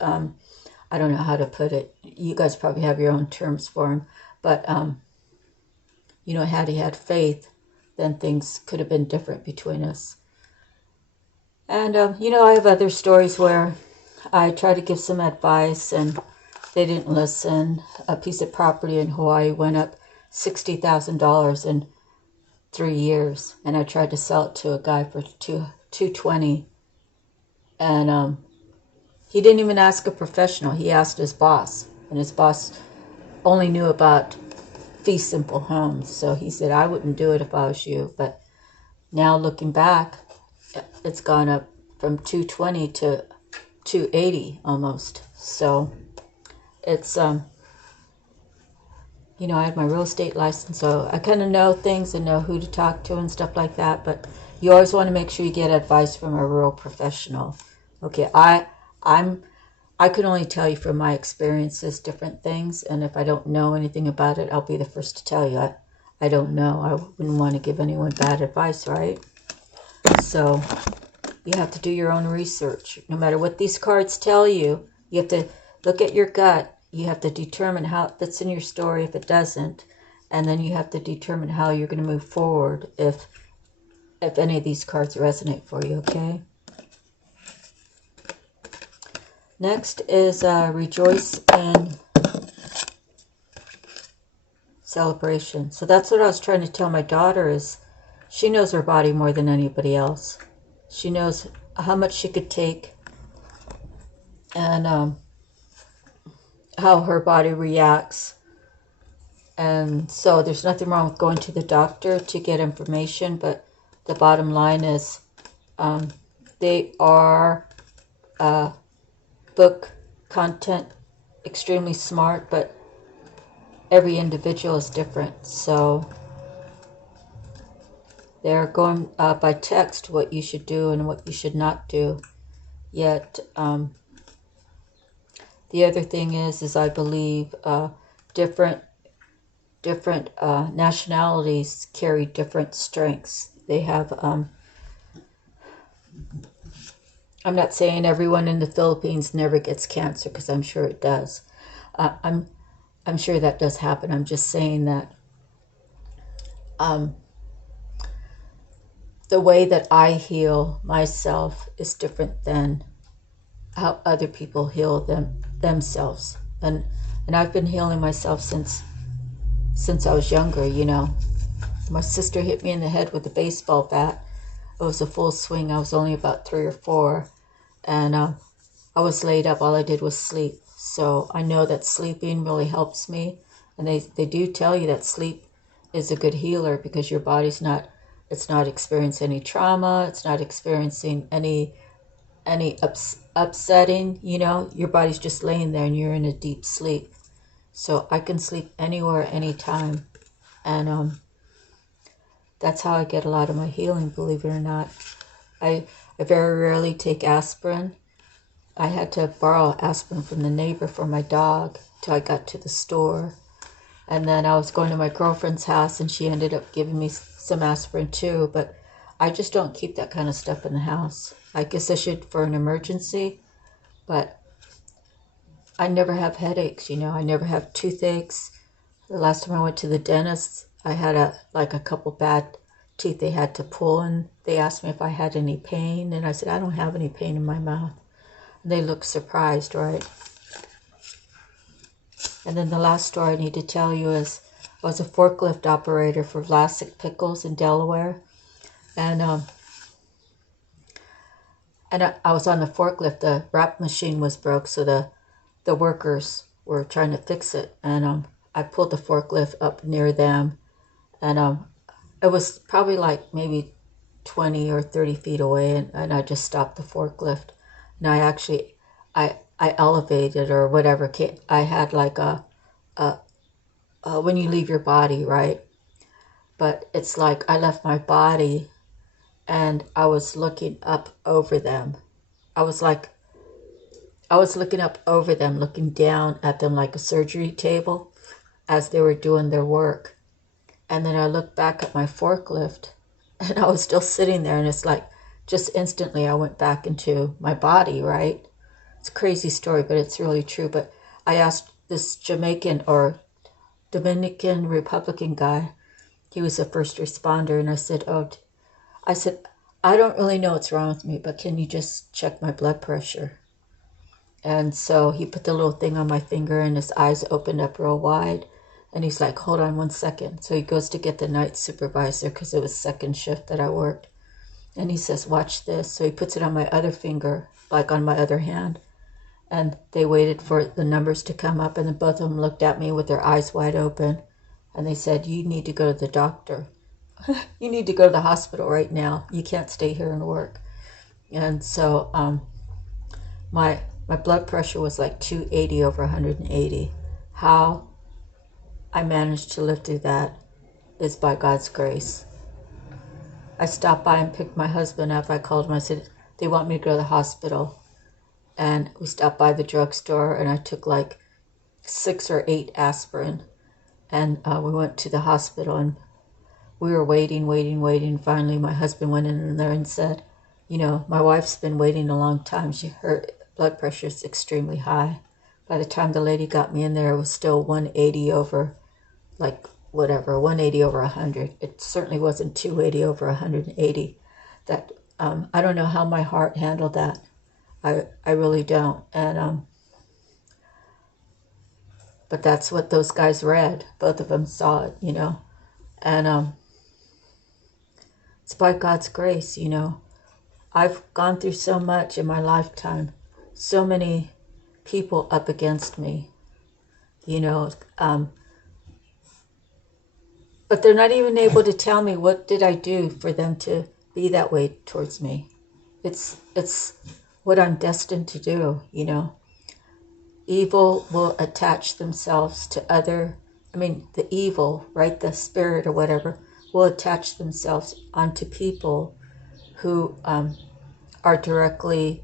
I don't know how to put it. You guys probably have your own terms for him. But, you know, had he had faith, then things could have been different between us. And, you know, I have other stories where I try to give some advice and they didn't listen. A piece of property in Hawaii went up $60,000 in 3 years, and I tried to sell it to a guy for $220, and he didn't even ask a professional. He asked his boss, and his boss only knew about fee simple homes. So he said, I wouldn't do it if I was you. But now looking back, it's gone up from 220 to 280 almost. So it's you know, I had my real estate license, so I kind of know things and know who to talk to and stuff like that. But you always want to make sure you get advice from a real professional. Okay, I could only tell you from my experiences different things, and if I don't know anything about it, I'll be the first to tell you. I don't know. I wouldn't want to give anyone bad advice, right? So you have to do your own research. No matter what these cards tell you, you have to look at your gut. You have to determine how it fits in your story if it doesn't, and then you have to determine how you're going to move forward if any of these cards resonate for you, okay? Next is rejoice in celebration. So that's what I was trying to tell my daughter, is she knows her body more than anybody else. She knows how much she could take and how her body reacts. And so there's nothing wrong with going to the doctor to get information, but the bottom line is they are book content extremely smart, but every individual is different. So they're going by text what you should do and what you should not do. Yet the other thing is I believe different nationalities carry different strengths. They have I'm not saying everyone in the Philippines never gets cancer, because I'm sure it does. I'm sure that does happen. I'm just saying that the way that I heal myself is different than how other people heal themselves. And I've been healing myself since I was younger, you know. My sister hit me in the head with a baseball bat. It was a full swing. I was only about 3 or 4, and I was laid up. All I did was sleep. So I know that sleeping really helps me, and they do tell you that sleep is a good healer, because your body's not experiencing any trauma. It's not experiencing any upsetting. You know, your body's just laying there, and you're in a deep sleep. So I can sleep anywhere, anytime, and that's how I get a lot of my healing, believe it or not. I very rarely take aspirin. I had to borrow aspirin from the neighbor for my dog till I got to the store. And then I was going to my girlfriend's house, and she ended up giving me some aspirin too. But I just don't keep that kind of stuff in the house. I guess I should for an emergency, but I never have headaches, you know. I never have toothaches. The last time I went to the dentist, I had a couple bad teeth they had to pull, and they asked me if I had any pain, and I said, I don't have any pain in my mouth. And they looked surprised, right? And then the last story I need to tell you is I was a forklift operator for Vlasic Pickles in Delaware, and And I was on the forklift. The wrap machine was broke, so the workers were trying to fix it. And I pulled the forklift up near them, and it was probably like maybe 20 or 30 feet away, and I just stopped the forklift. And I elevated or whatever. I had like when you leave your body, right? But it's like I left my body and I was looking up over them. I was looking up over them, looking down at them like a surgery table as they were doing their work. And then I looked back at my forklift and I was still sitting there, and it's like just instantly I went back into my body, right? It's a crazy story, but it's really true. But I asked this Jamaican or Dominican Republican guy, he was a first responder, and I said, I don't really know what's wrong with me, but can you just check my blood pressure? And so he put the little thing on my finger, and his eyes opened up real wide. And he's like, hold on 1 second. So he goes to get the night supervisor, because it was second shift that I worked. And he says, watch this. So he puts it on my other finger, like on my other hand. And they waited for the numbers to come up. And then both of them looked at me with their eyes wide open. And they said, you need to go to the doctor. You need to go to the hospital right now. You can't stay here and work. And so my blood pressure was like 280 over 180. How I managed to live through that is by God's grace. I stopped by and picked my husband up. I called him. I said, they want me to go to the hospital. And we stopped by the drugstore, and I took like 6 or 8 aspirin. And we went to the hospital, and we were waiting. Finally, my husband went in there and said, my wife's been waiting a long time. Her blood pressure is extremely high. By the time the lady got me in there, it was still 180 over, 180 over 100. It certainly wasn't 280 over 180. That I don't know how my heart handled that. I really don't. And but that's what those guys read. Both of them saw it, And it's by God's grace, I've gone through so much in my lifetime. So many people up against me, but they're not even able to tell me what did I do for them to be that way towards me. It's what I'm destined to do, Evil will attach themselves to the evil, right, the spirit or whatever, will attach themselves onto people who are directly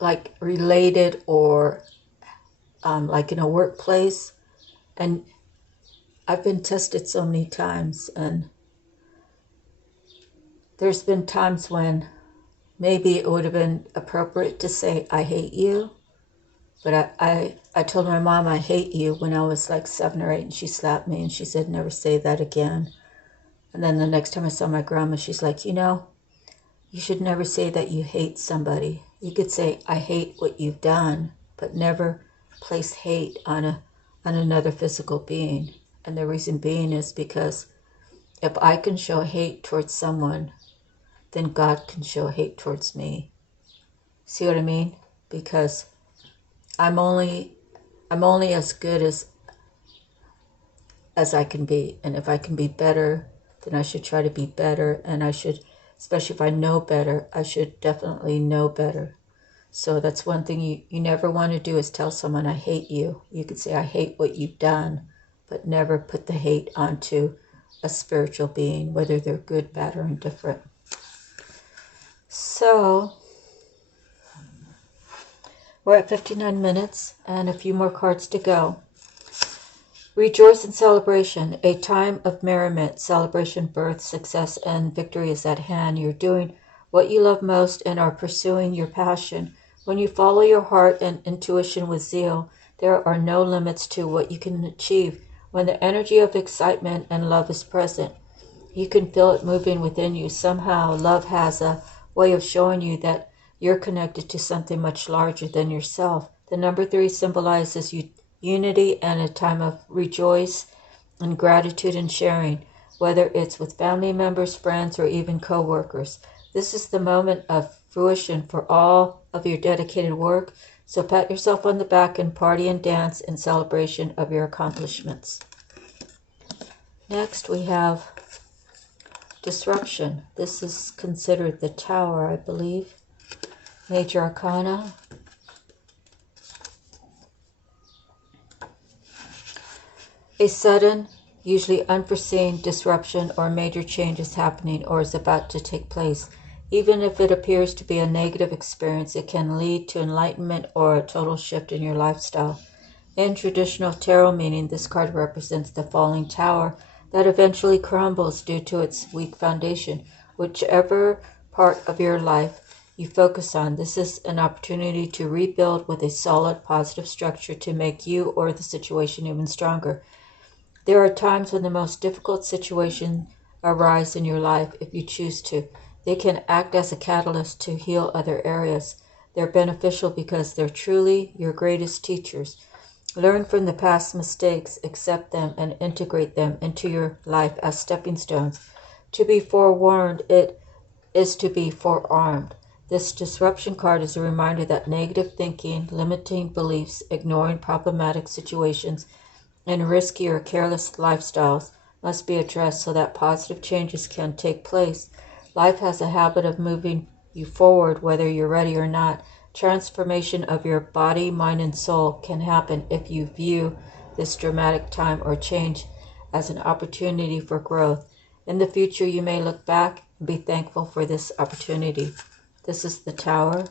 like related or like in a workplace. And I've been tested so many times, and there's been times when maybe it would have been appropriate to say, I hate you. But I told my mom I hate you when I was like 7 or 8, and she slapped me and she said, never say that again. And then the next time I saw my grandma, she's like, you should never say that you hate somebody. You could say, I hate what you've done, but never place hate on another physical being. And the reason being is because if I can show hate towards someone, then God can show hate towards me. See what I mean? Because I'm only as good as I can be. And if I can be better, then I should try to be better. And I should, especially if I know better, I should definitely know better. So that's one thing you never want to do, is tell someone I hate you. You could say I hate what you've done, but never put the hate onto a spiritual being, whether they're good, bad, or indifferent. So we're at 59 minutes and a few more cards to go. Rejoice in celebration, a time of merriment, celebration, birth, success, and victory is at hand. You're doing what you love most and are pursuing your passion. When you follow your heart and intuition with zeal, there are no limits to what you can achieve. When the energy of excitement and love is present, you can feel it moving within you. Somehow, love has a way of showing you that you're connected to something much larger than yourself. The number 3 symbolizes unity and a time of rejoice and gratitude and sharing. whether it's with family members, friends, or even co-workers. This is the moment of fruition for all of your dedicated work, so pat yourself on the back and party and dance in celebration of your accomplishments. Next we have disruption. This is considered the Tower, I believe. Major Arcana. A sudden, usually unforeseen disruption or major change is happening or is about to take place. Even if it appears to be a negative experience, it can lead to enlightenment or a total shift in your lifestyle. In traditional tarot meaning, this card represents the falling tower that eventually crumbles due to its weak foundation. Whichever part of your life you focus on, this is an opportunity to rebuild with a solid, positive structure to make you or the situation even stronger. There are times when the most difficult situations arise in your life if you choose to. They can act as a catalyst to heal other areas. They're beneficial because they're truly your greatest teachers. Learn from the past mistakes, accept them, and integrate them into your life as stepping stones. To be forewarned, it is to be forearmed. This disruption card is a reminder that negative thinking, limiting beliefs, ignoring problematic situations, and risky or careless lifestyles must be addressed so that positive changes can take place. Life has a habit of moving you forward whether you're ready or not. Transformation of your body, mind, and soul can happen if you view this dramatic time or change as an opportunity for growth. In the future, you may look back and be thankful for this opportunity. This is the Tower.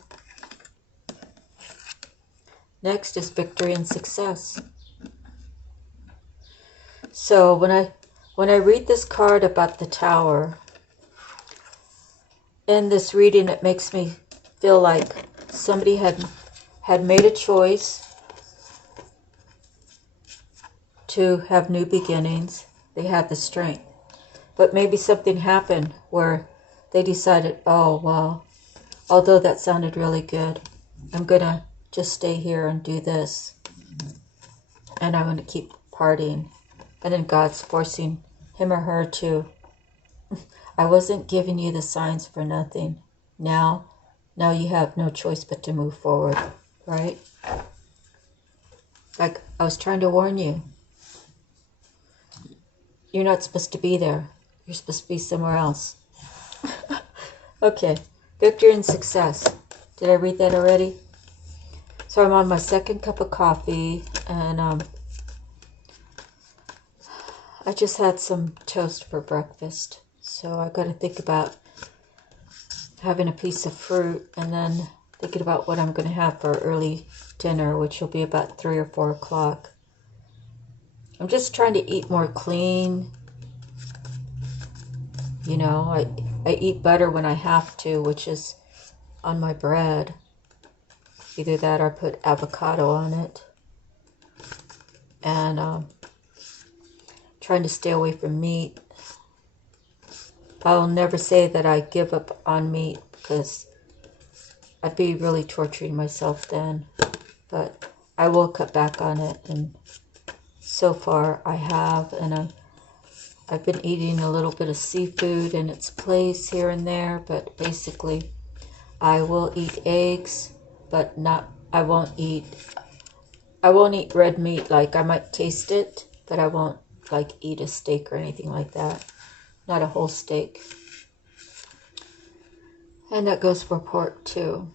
Next is victory and success. So when I read this card about the Tower, in this reading it makes me feel like somebody had made a choice to have new beginnings. They had the strength. But maybe something happened where they decided, oh, well, although that sounded really good, I'm going to just stay here and do this. And I'm going to keep partying. And then God's forcing him or her to, I wasn't giving you the signs for nothing. Now you have no choice but to move forward, right? Like, I was trying to warn you. You're not supposed to be there. You're supposed to be somewhere else. Okay, victory and success. Did I read that already? So I'm on my second cup of coffee, and I just had some toast for breakfast. So I got to think about having a piece of fruit and then thinking about what I'm going to have for early dinner, which will be about 3 or 4 o'clock. I'm just trying to eat more clean. You know, I eat butter when I have to, which is on my bread. Either that or put avocado on it. And trying to stay away from meat. I'll never say that I give up on meat because I'd be really torturing myself then. But I will cut back on it, and so far I have. And I've been eating a little bit of seafood in its place here and there, but basically I will eat eggs, but I won't eat red meat. Like, I might taste it, but I won't like eat a steak or anything like that. Not a whole steak. And that goes for pork too.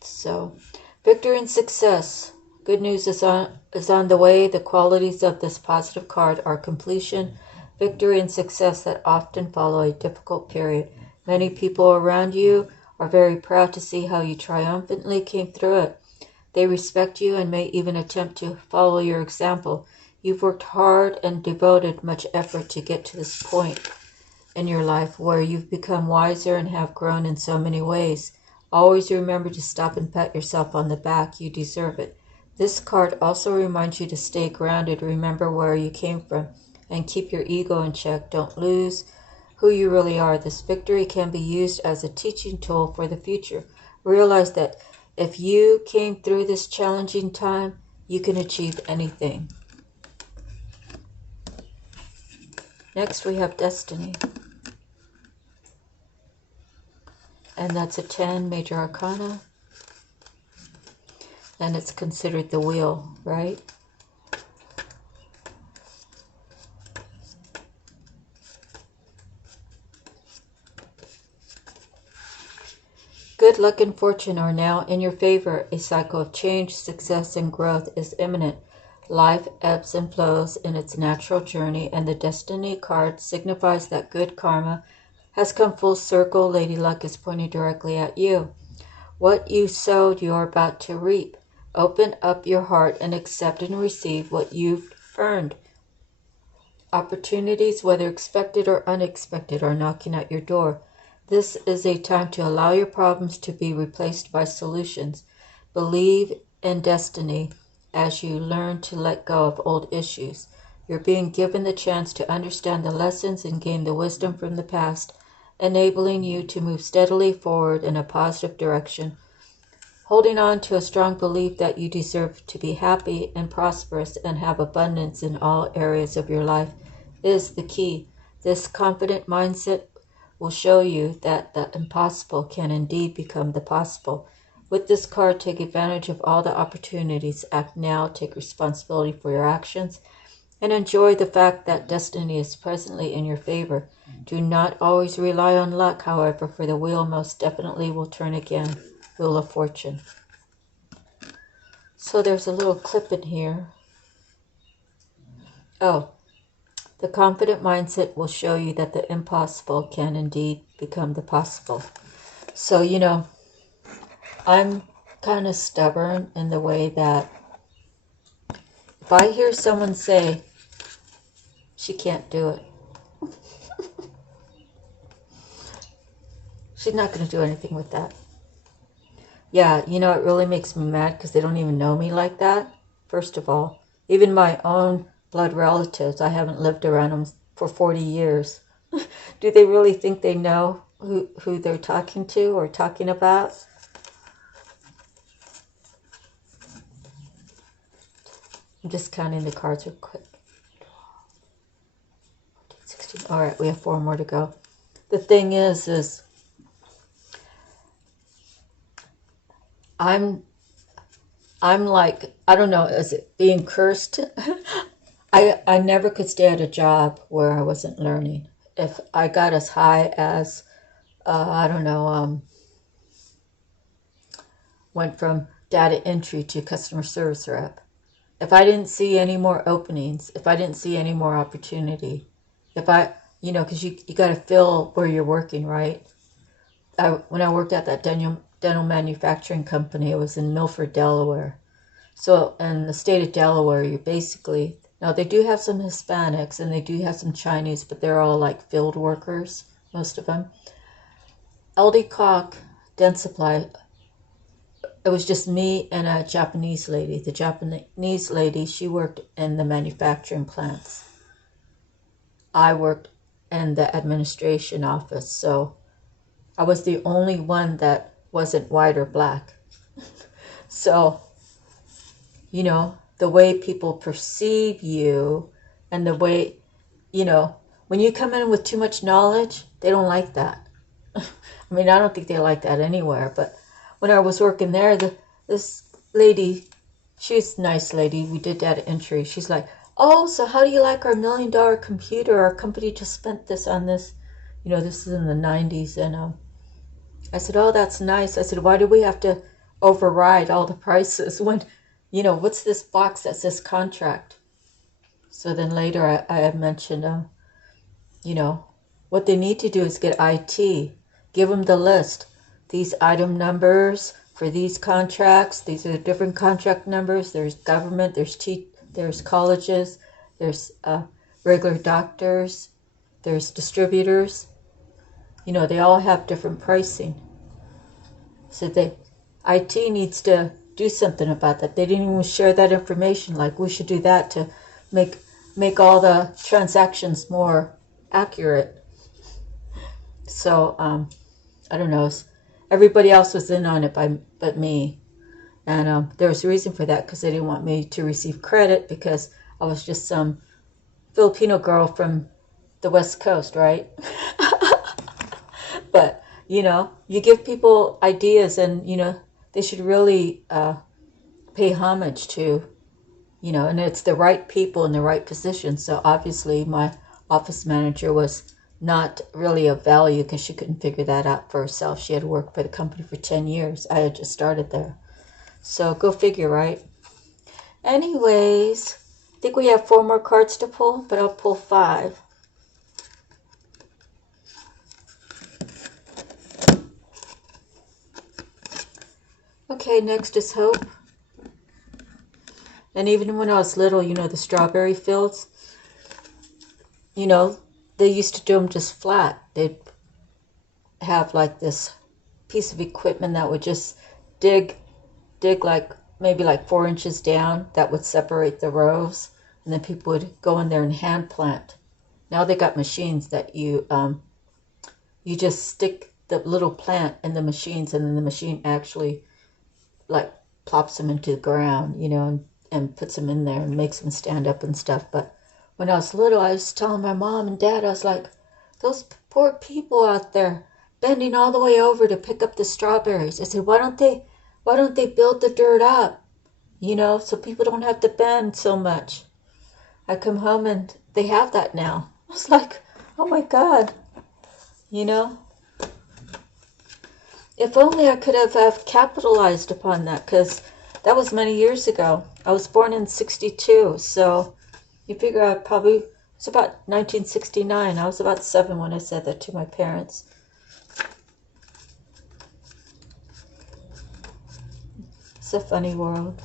So, victory and success. Good news is on the way. The qualities of this positive card are completion, victory, and success that often follow a difficult period. Many people around you are very proud to see how you triumphantly came through it. They respect you and may even attempt to follow your example. You've worked hard and devoted much effort to get to this point in your life where you've become wiser and have grown in so many ways. Always remember to stop and pat yourself on the back. You deserve it. This card also reminds you to stay grounded, remember where you came from, and keep your ego in check. Don't lose who you really are. This victory can be used as a teaching tool for the future. Realize that if you came through this challenging time, you can achieve anything. Next we have destiny. And that's a 10 major arcana. And it's considered the wheel, right? Good luck and fortune are now in your favor. A cycle of change, success, and growth is imminent. Life ebbs and flows in its natural journey, and the destiny card signifies that good karma has come full circle. Lady Luck is pointing directly at you. What you sowed, you are about to reap. Open up your heart and accept and receive what you've earned. Opportunities, whether expected or unexpected, are knocking at your door. This is a time to allow your problems to be replaced by solutions. Believe in destiny as you learn to let go of old issues. You're being given the chance to understand the lessons and gain the wisdom from the past, enabling you to move steadily forward in a positive direction. Holding on to a strong belief that you deserve to be happy and prosperous and have abundance in all areas of your life is the key. This confident mindset will show you that the impossible can indeed become the possible. With this card, take advantage of all the opportunities. Act now, take responsibility for your actions, and enjoy the fact that destiny is presently in your favor. Do not always rely on luck, however, for the wheel most definitely will turn again. Wheel of Fortune. So there's a little clip in here. Oh, the confident mindset will show you that the impossible can indeed become the possible. So, you know, I'm kind of stubborn in the way that if I hear someone say, she can't do it, she's not going to do anything with that. Yeah, you know, it really makes me mad because they don't even know me like that, first of all. Even my own blood relatives, I haven't lived around them for 40 years. Do they really think they know who they're talking to or talking about? I'm just counting the cards real quick. 16. All right, we have 4 more to go. The thing is I'm like, I don't know, is it being cursed? I never could stay at a job where I wasn't learning. If I got as high as, I don't know, went from data entry to customer service rep. If I didn't see any more openings, if I didn't see any more opportunity, if I, you know, because you got to feel where you're working, right? When I worked at that dental manufacturing company, it was in Milford, Delaware. So in the state of Delaware, you basically, now they do have some Hispanics and they do have some Chinese, but they're all like field workers, most of them. LD Koch, Dentsply, it was just me and a Japanese lady. The Japanese lady, she worked in the manufacturing plants. I worked in the administration office, so I was the only one that wasn't white or black. So, you know, the way people perceive you and the way, you know, when you come in with too much knowledge, they don't like that. I mean, I don't think they like that anywhere, but when I was working there, this lady, she's a nice lady, we did data entry. She's like, oh, so how do you like our $1 million computer? Our company just spent this on this. You know, this is in the 90s. And I said, oh, that's nice. I said, why do we have to override all the prices when, you know, what's this box that says contract? So then later I had mentioned, you know, what they need to do is get IT. Give them the list. These item numbers for these contracts. These are the different contract numbers. There's government, there's colleges, there's regular doctors, there's distributors. You know, they all have different pricing. So IT needs to do something about that. They didn't even share that information. Like, we should do that to make all the transactions more accurate. So, I don't know. Everybody else was in on it but me. And there was a reason for that, because they didn't want me to receive credit because I was just some Filipino girl from the West Coast, right? But, you know, you give people ideas, and, you know, they should really pay homage to, you know, and it's the right people in the right position. So obviously my office manager was not really of value because she couldn't figure that out for herself. She had worked for the company for 10 years. I had just started there. So go figure, right? Anyways, I think we have 4 more cards to pull, but I'll pull 5. Okay, next is hope. And even when I was little, you know, the strawberry fields, you know, they used to do them just flat. They'd have like this piece of equipment that would just dig like maybe like 4 inches down, that would separate the rows, and then people would go in there and hand plant. Now they got machines that you just stick the little plant in the machines, and then the machine actually like plops them into the ground, you know, and puts them in there and makes them stand up and stuff. But when I was little, I was telling my mom and dad, I was like, those poor people out there bending all the way over to pick up the strawberries. I said, why don't they build the dirt up, you know, so people don't have to bend so much. I come home and they have that now. I was like, oh my God, you know. If only I could have capitalized upon that, because that was many years ago. I was born in 62, so you figure out probably, it's about 1969. I was about 7 when I said that to my parents. It's a funny world.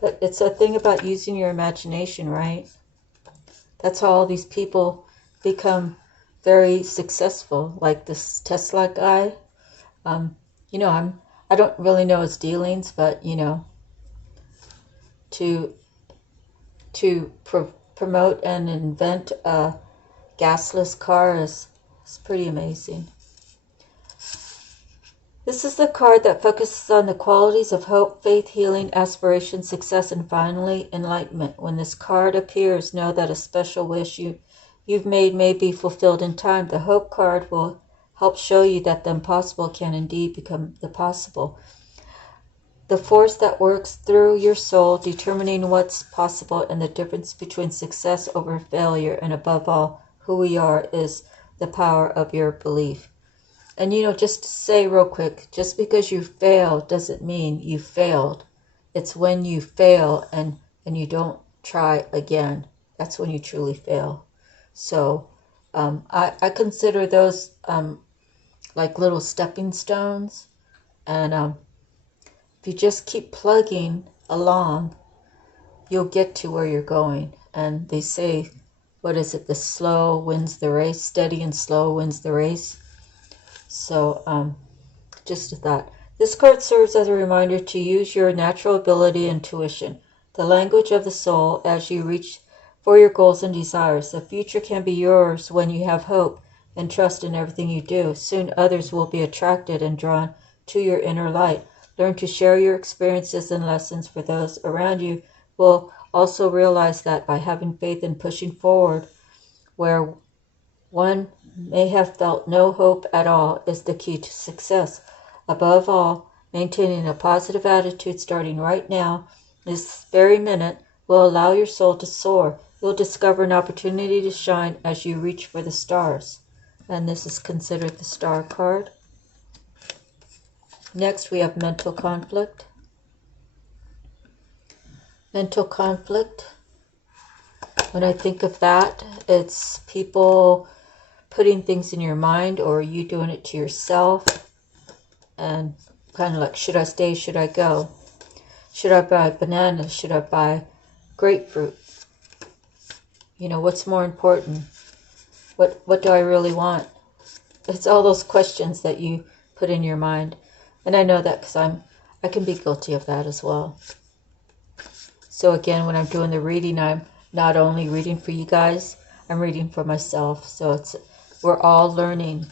But it's a thing about using your imagination, right? That's how all these people become very successful, like this Tesla guy. You know, I don't really know his dealings, but you know, to promote and invent a gasless car is pretty amazing. This is the card that focuses on the qualities of hope, faith, healing, aspiration, success, and finally enlightenment. When this card appears, know that a special wish you've made may be fulfilled in time. The hope card will help show you that the impossible can indeed become the possible. The force that works through your soul, determining what's possible and the difference between success over failure, and above all, who we are, is the power of your belief. And you know, just to say real quick, just because you fail doesn't mean you failed. It's when you fail and you don't try again, that's when you truly fail. So I consider those like little stepping stones. And if you just keep plugging along, you'll get to where you're going. And they say, what is it? The slow wins the race. Steady and slow wins the race. So just a thought. This card serves as a reminder to use your natural ability and intuition, the language of the soul, as you reach for your goals and desires. The future can be yours when you have hope and trust in everything you do. Soon others will be attracted and drawn to your inner light. Learn to share your experiences and lessons, for those around you will also realize that by having faith and pushing forward where one may have felt no hope at all is the key to success. Above all, maintaining a positive attitude starting right now, this very minute, will allow your soul to soar. You'll discover an opportunity to shine as you reach for the stars. And this is considered the star card. Next, we have mental conflict. Mental conflict. When I think of that, it's people putting things in your mind, or you doing it to yourself, and kind of like, should I stay, should I go? Should I buy bananas? Should I buy grapefruit? You know, what's more important? What do I really want? It's all those questions that you put in your mind. And I know that because I can be guilty of that as well. So again, when I'm doing the reading, I'm not only reading for you guys, I'm reading for myself. So we're all learning.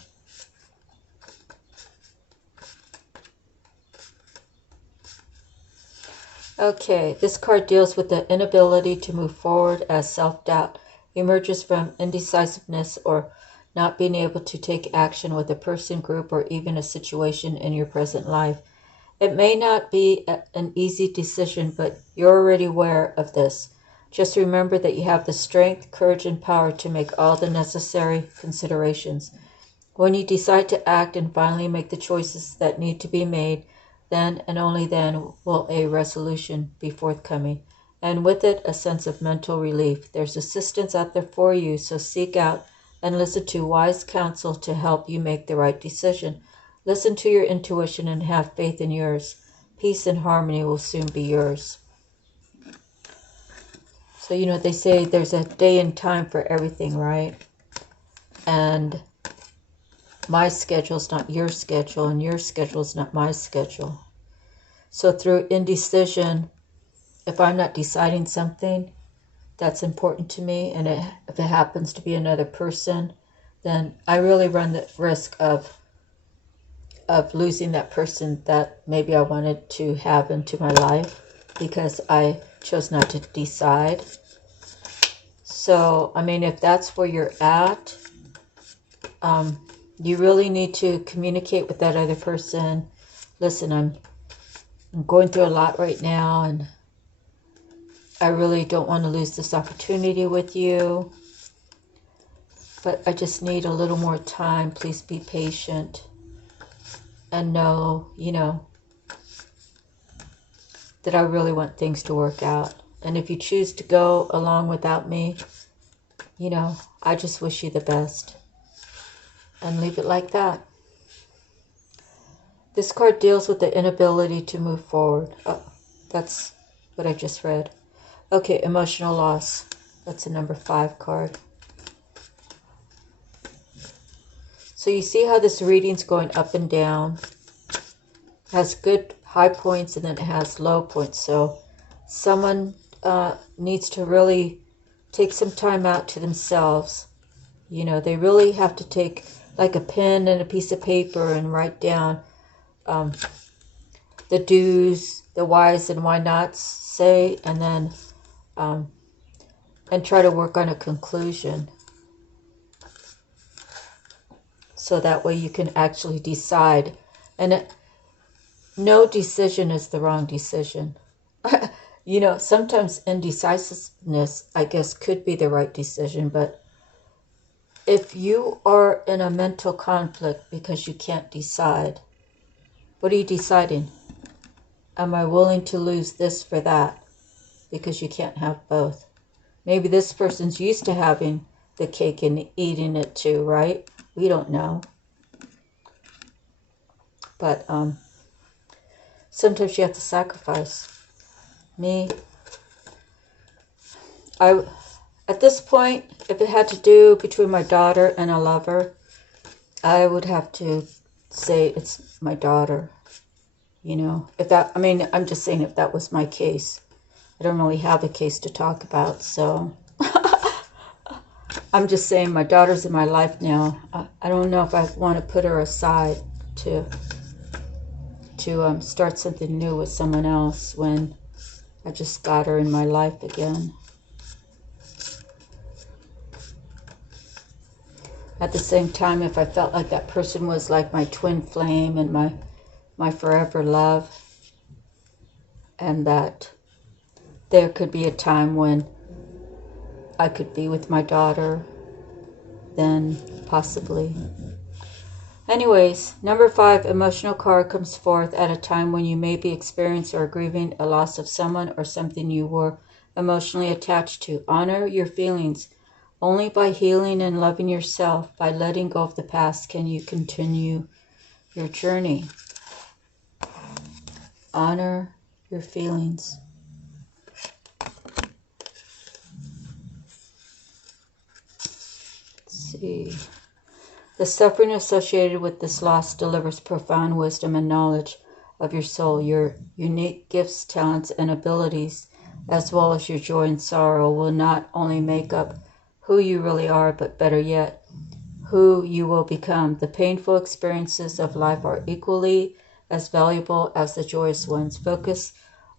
Okay, this card deals with the inability to move forward as self-doubt emerges from indecisiveness or not being able to take action with a person, group, or even a situation in your present life. It may not be an easy decision, but you're already aware of this. Just remember that you have the strength, courage, and power to make all the necessary considerations. When you decide to act and finally make the choices that need to be made, then and only then will a resolution be forthcoming, and with it a sense of mental relief. There's assistance out there for you, so seek out and listen to wise counsel to help you make the right decision. Listen to your intuition and have faith in yours. Peace and harmony will soon be yours. So, they say there's a day and time for everything, right? And my schedule is not your schedule, and your schedule is not my schedule. So through indecision, if I'm not deciding something that's important to me, and if it happens to be another person, then I really run the risk of losing that person that maybe I wanted to have into my life because I chose not to decide. So, if that's where you're at, you really need to communicate with that other person. Listen, I'm going through a lot right now, and I really don't want to lose this opportunity with you, but I just need a little more time. Please be patient and know, that I really want things to work out. And if you choose to go along without me, I just wish you the best. And leave it like that. This card deals with the inability to move forward. Oh, that's what I just read. Okay, emotional loss. That's a number 5 card. So you see how this reading's going up and down. It has good high points and then it has low points. So someone needs to really take some time out to themselves. They really have to take like a pen and a piece of paper and write down the do's, the whys and why nots, say, and then and try to work on a conclusion. So that way you can actually decide. And no decision is the wrong decision. Sometimes indecisiveness, I guess, could be the right decision, but if you are in a mental conflict because you can't decide, what are you deciding? Am I willing to lose this for that? Because you can't have both. Maybe this person's used to having the cake and eating it too, right? We don't know. But sometimes you have to sacrifice. At this point, if it had to do between my daughter and a lover, I would have to say it's my daughter. I'm just saying if that was my case. I don't really have a case to talk about, so I'm just saying my daughter's in my life now. I don't know if I want to put her aside to start something new with someone else when I just got her in my life again. At the same time, if I felt like that person was like my twin flame and my forever love, and that there could be a time when I could be with my daughter, then possibly. Anyways, number 5, emotional card comes forth at a time when you may be experiencing or grieving a loss of someone or something you were emotionally attached to. Honor your feelings. Only by healing and loving yourself, by letting go of the past, can you continue your journey. Honor your feelings. Let's see. The suffering associated with this loss delivers profound wisdom and knowledge of your soul. Your unique gifts, talents, and abilities, as well as your joy and sorrow, will not only make up who you really are, but better yet, who you will become. The painful experiences of life are equally as valuable as the joyous ones. Focus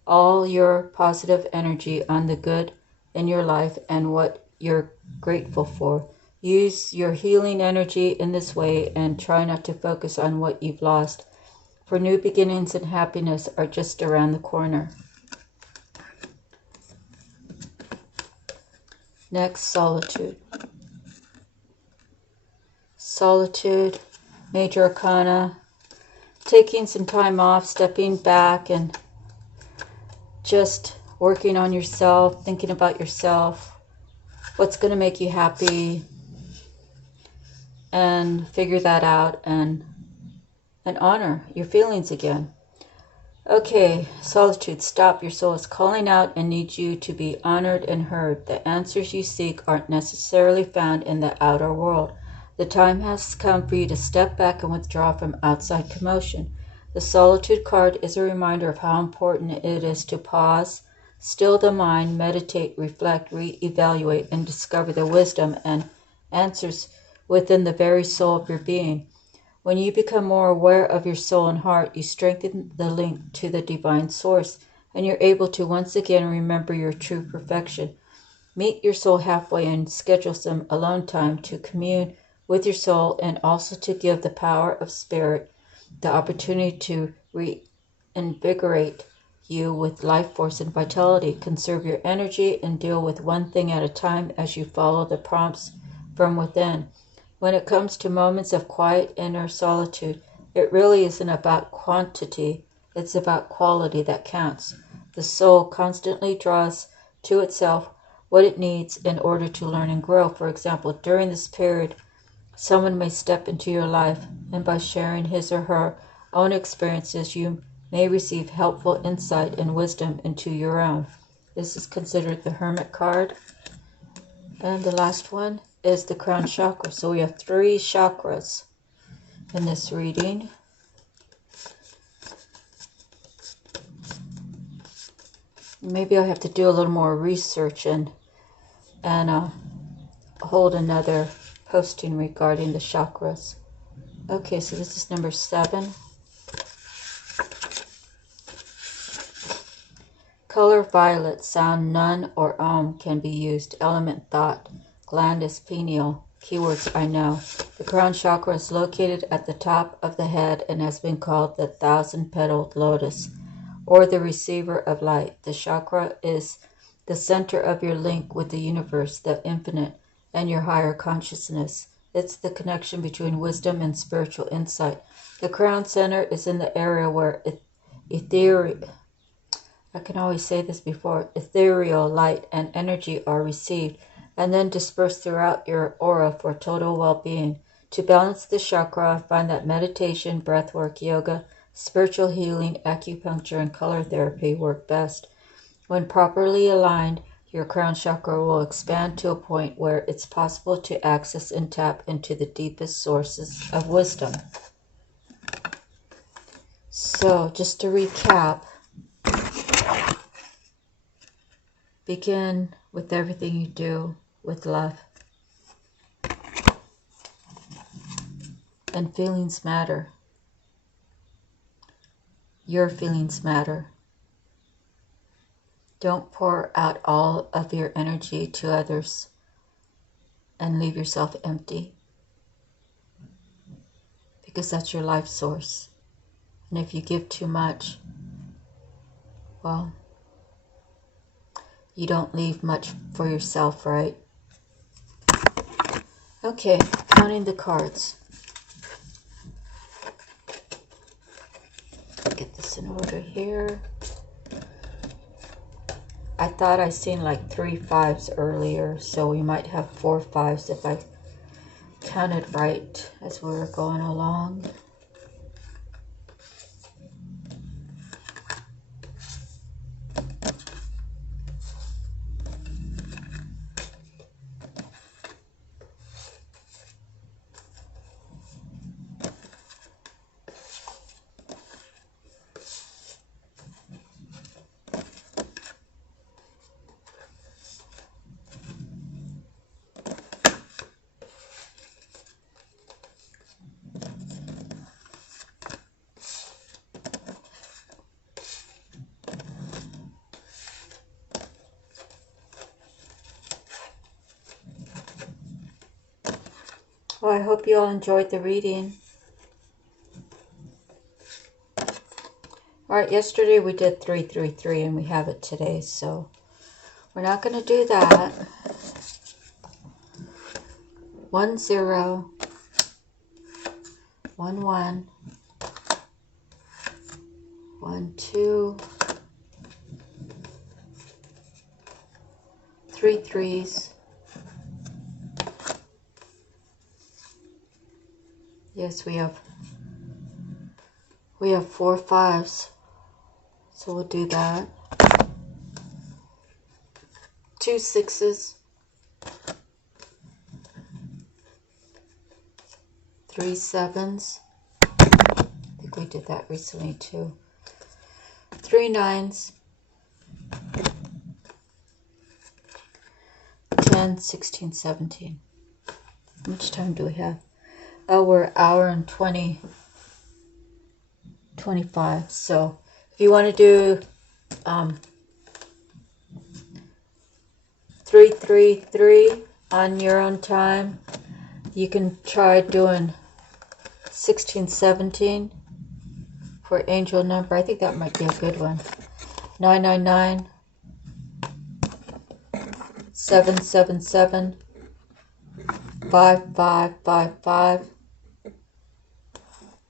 all your positive energy on the good in your life and what you're grateful for. Use your healing energy in this way and try not to focus on what you've lost, for new beginnings and happiness are just around the corner. Next, solitude. Solitude, major arcana, taking some time off, stepping back and just working on yourself, thinking about yourself, what's going to make you happy, and figure that out and honor your feelings again. Okay, solitude, stop. Your soul is calling out and needs you to be honored and heard. The answers you seek aren't necessarily found in the outer world. The time has come for you to step back and withdraw from outside commotion. The solitude card is a reminder of how important it is to pause, still the mind, meditate, reflect, re-evaluate, and discover the wisdom and answers within the very soul of your being. When you become more aware of your soul and heart, you strengthen the link to the divine source, and you're able to once again remember your true perfection. Meet your soul halfway and schedule some alone time to commune with your soul and also to give the power of spirit the opportunity to reinvigorate you with life force and vitality. Conserve your energy and deal with one thing at a time as you follow the prompts from within. When it comes to moments of quiet inner solitude, it really isn't about quantity, it's about quality that counts. The soul constantly draws to itself what it needs in order to learn and grow. For example, during this period, someone may step into your life, and by sharing his or her own experiences, you may receive helpful insight and wisdom into your own. This is considered the Hermit card. And the last one is the crown chakra. So we have 3 chakras in this reading. Maybe I have to do a little more research and hold another posting regarding the chakras. Okay, so this is number 7. Color violet, sound none or can be used. Element thought. Gland is pineal. Keywords I know. The crown chakra is located at the top of the head and has been called the 1,000-petaled lotus, or the receiver of light. The chakra is the center of your link with the universe, the infinite, and your higher consciousness. It's the connection between wisdom and spiritual insight. The crown center is in the area where ethereal light and energy are received and then dispersed throughout your aura for total well-being. To balance the chakra, I find that meditation, breathwork, yoga, spiritual healing, acupuncture, and color therapy work best. When properly aligned, your crown chakra will expand to a point where it's possible to access and tap into the deepest sources of wisdom. So, just to recap, begin with everything you do with love. And feelings matter. Your feelings matter. Don't pour out all of your energy to others and leave yourself empty, because that's your life source. And if you give too much, well, you don't leave much for yourself, right? Okay, counting the cards. Get this in order here. I thought I seen like 3 5s earlier, so we might have 4 5s if I counted right as we were going along. Well, I hope you all enjoyed the reading. Alright, yesterday we did 333 and we have it today, so we're not going to do that. 1 0 1 1 1 2 3 3s. Yes, we have 4 5s, so we'll do that. 2 6s, 3 7s. I think we did that recently too. 3 9s, 10, 16, 17. How much time do we have? Oh, we're an hour and 25. So if you want to do 333 on your own time, you can try doing 16, 17 for angel number. I think that might be a good one. 999, 777, 5555,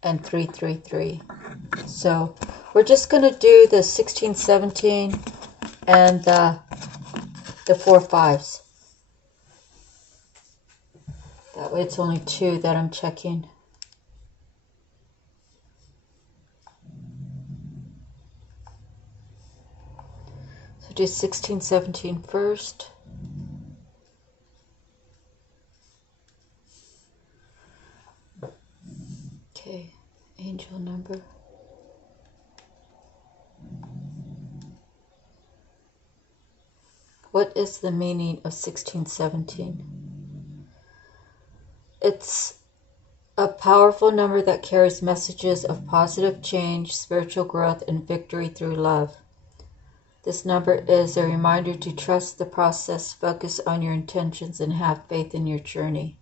and 333. So we're just going to do the 16, 17 and the 4 5s. That way it's only 2 that I'm checking. So do 16, 17 first. Okay, angel number. What is the meaning of 1617? It's a powerful number that carries messages of positive change, spiritual growth, and victory through love. This number is a reminder to trust the process, focus on your intentions, and have faith in your journey.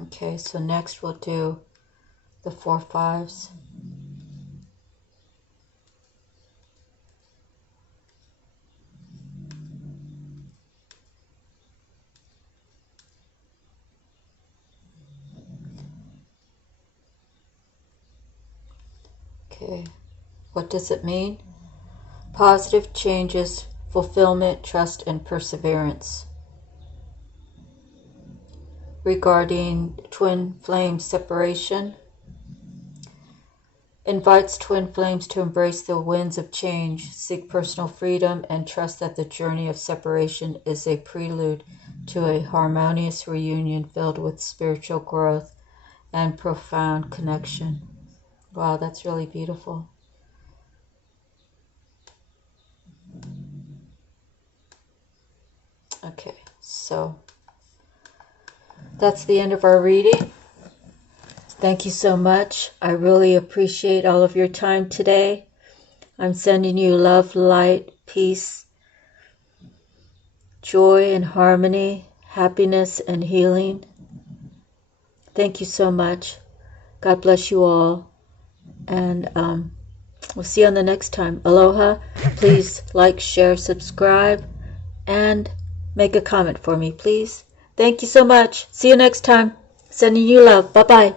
Okay, so next we'll do the 4 5s. Okay, what does it mean? Positive changes, fulfillment, trust, and perseverance. Regarding twin flame separation, invites twin flames to embrace the winds of change, seek personal freedom, and trust that the journey of separation is a prelude to a harmonious reunion filled with spiritual growth and profound connection. Wow, that's really beautiful. Okay, so that's the end of our reading. Thank you so much. I really appreciate all of your time today. I'm sending you love, light, peace, joy and harmony, happiness and healing. Thank you so much. God bless you all. And we'll see you on the next time. Aloha. Please like, share, subscribe, and make a comment for me, please. Thank you so much. See you next time. Sending you love. Bye-bye.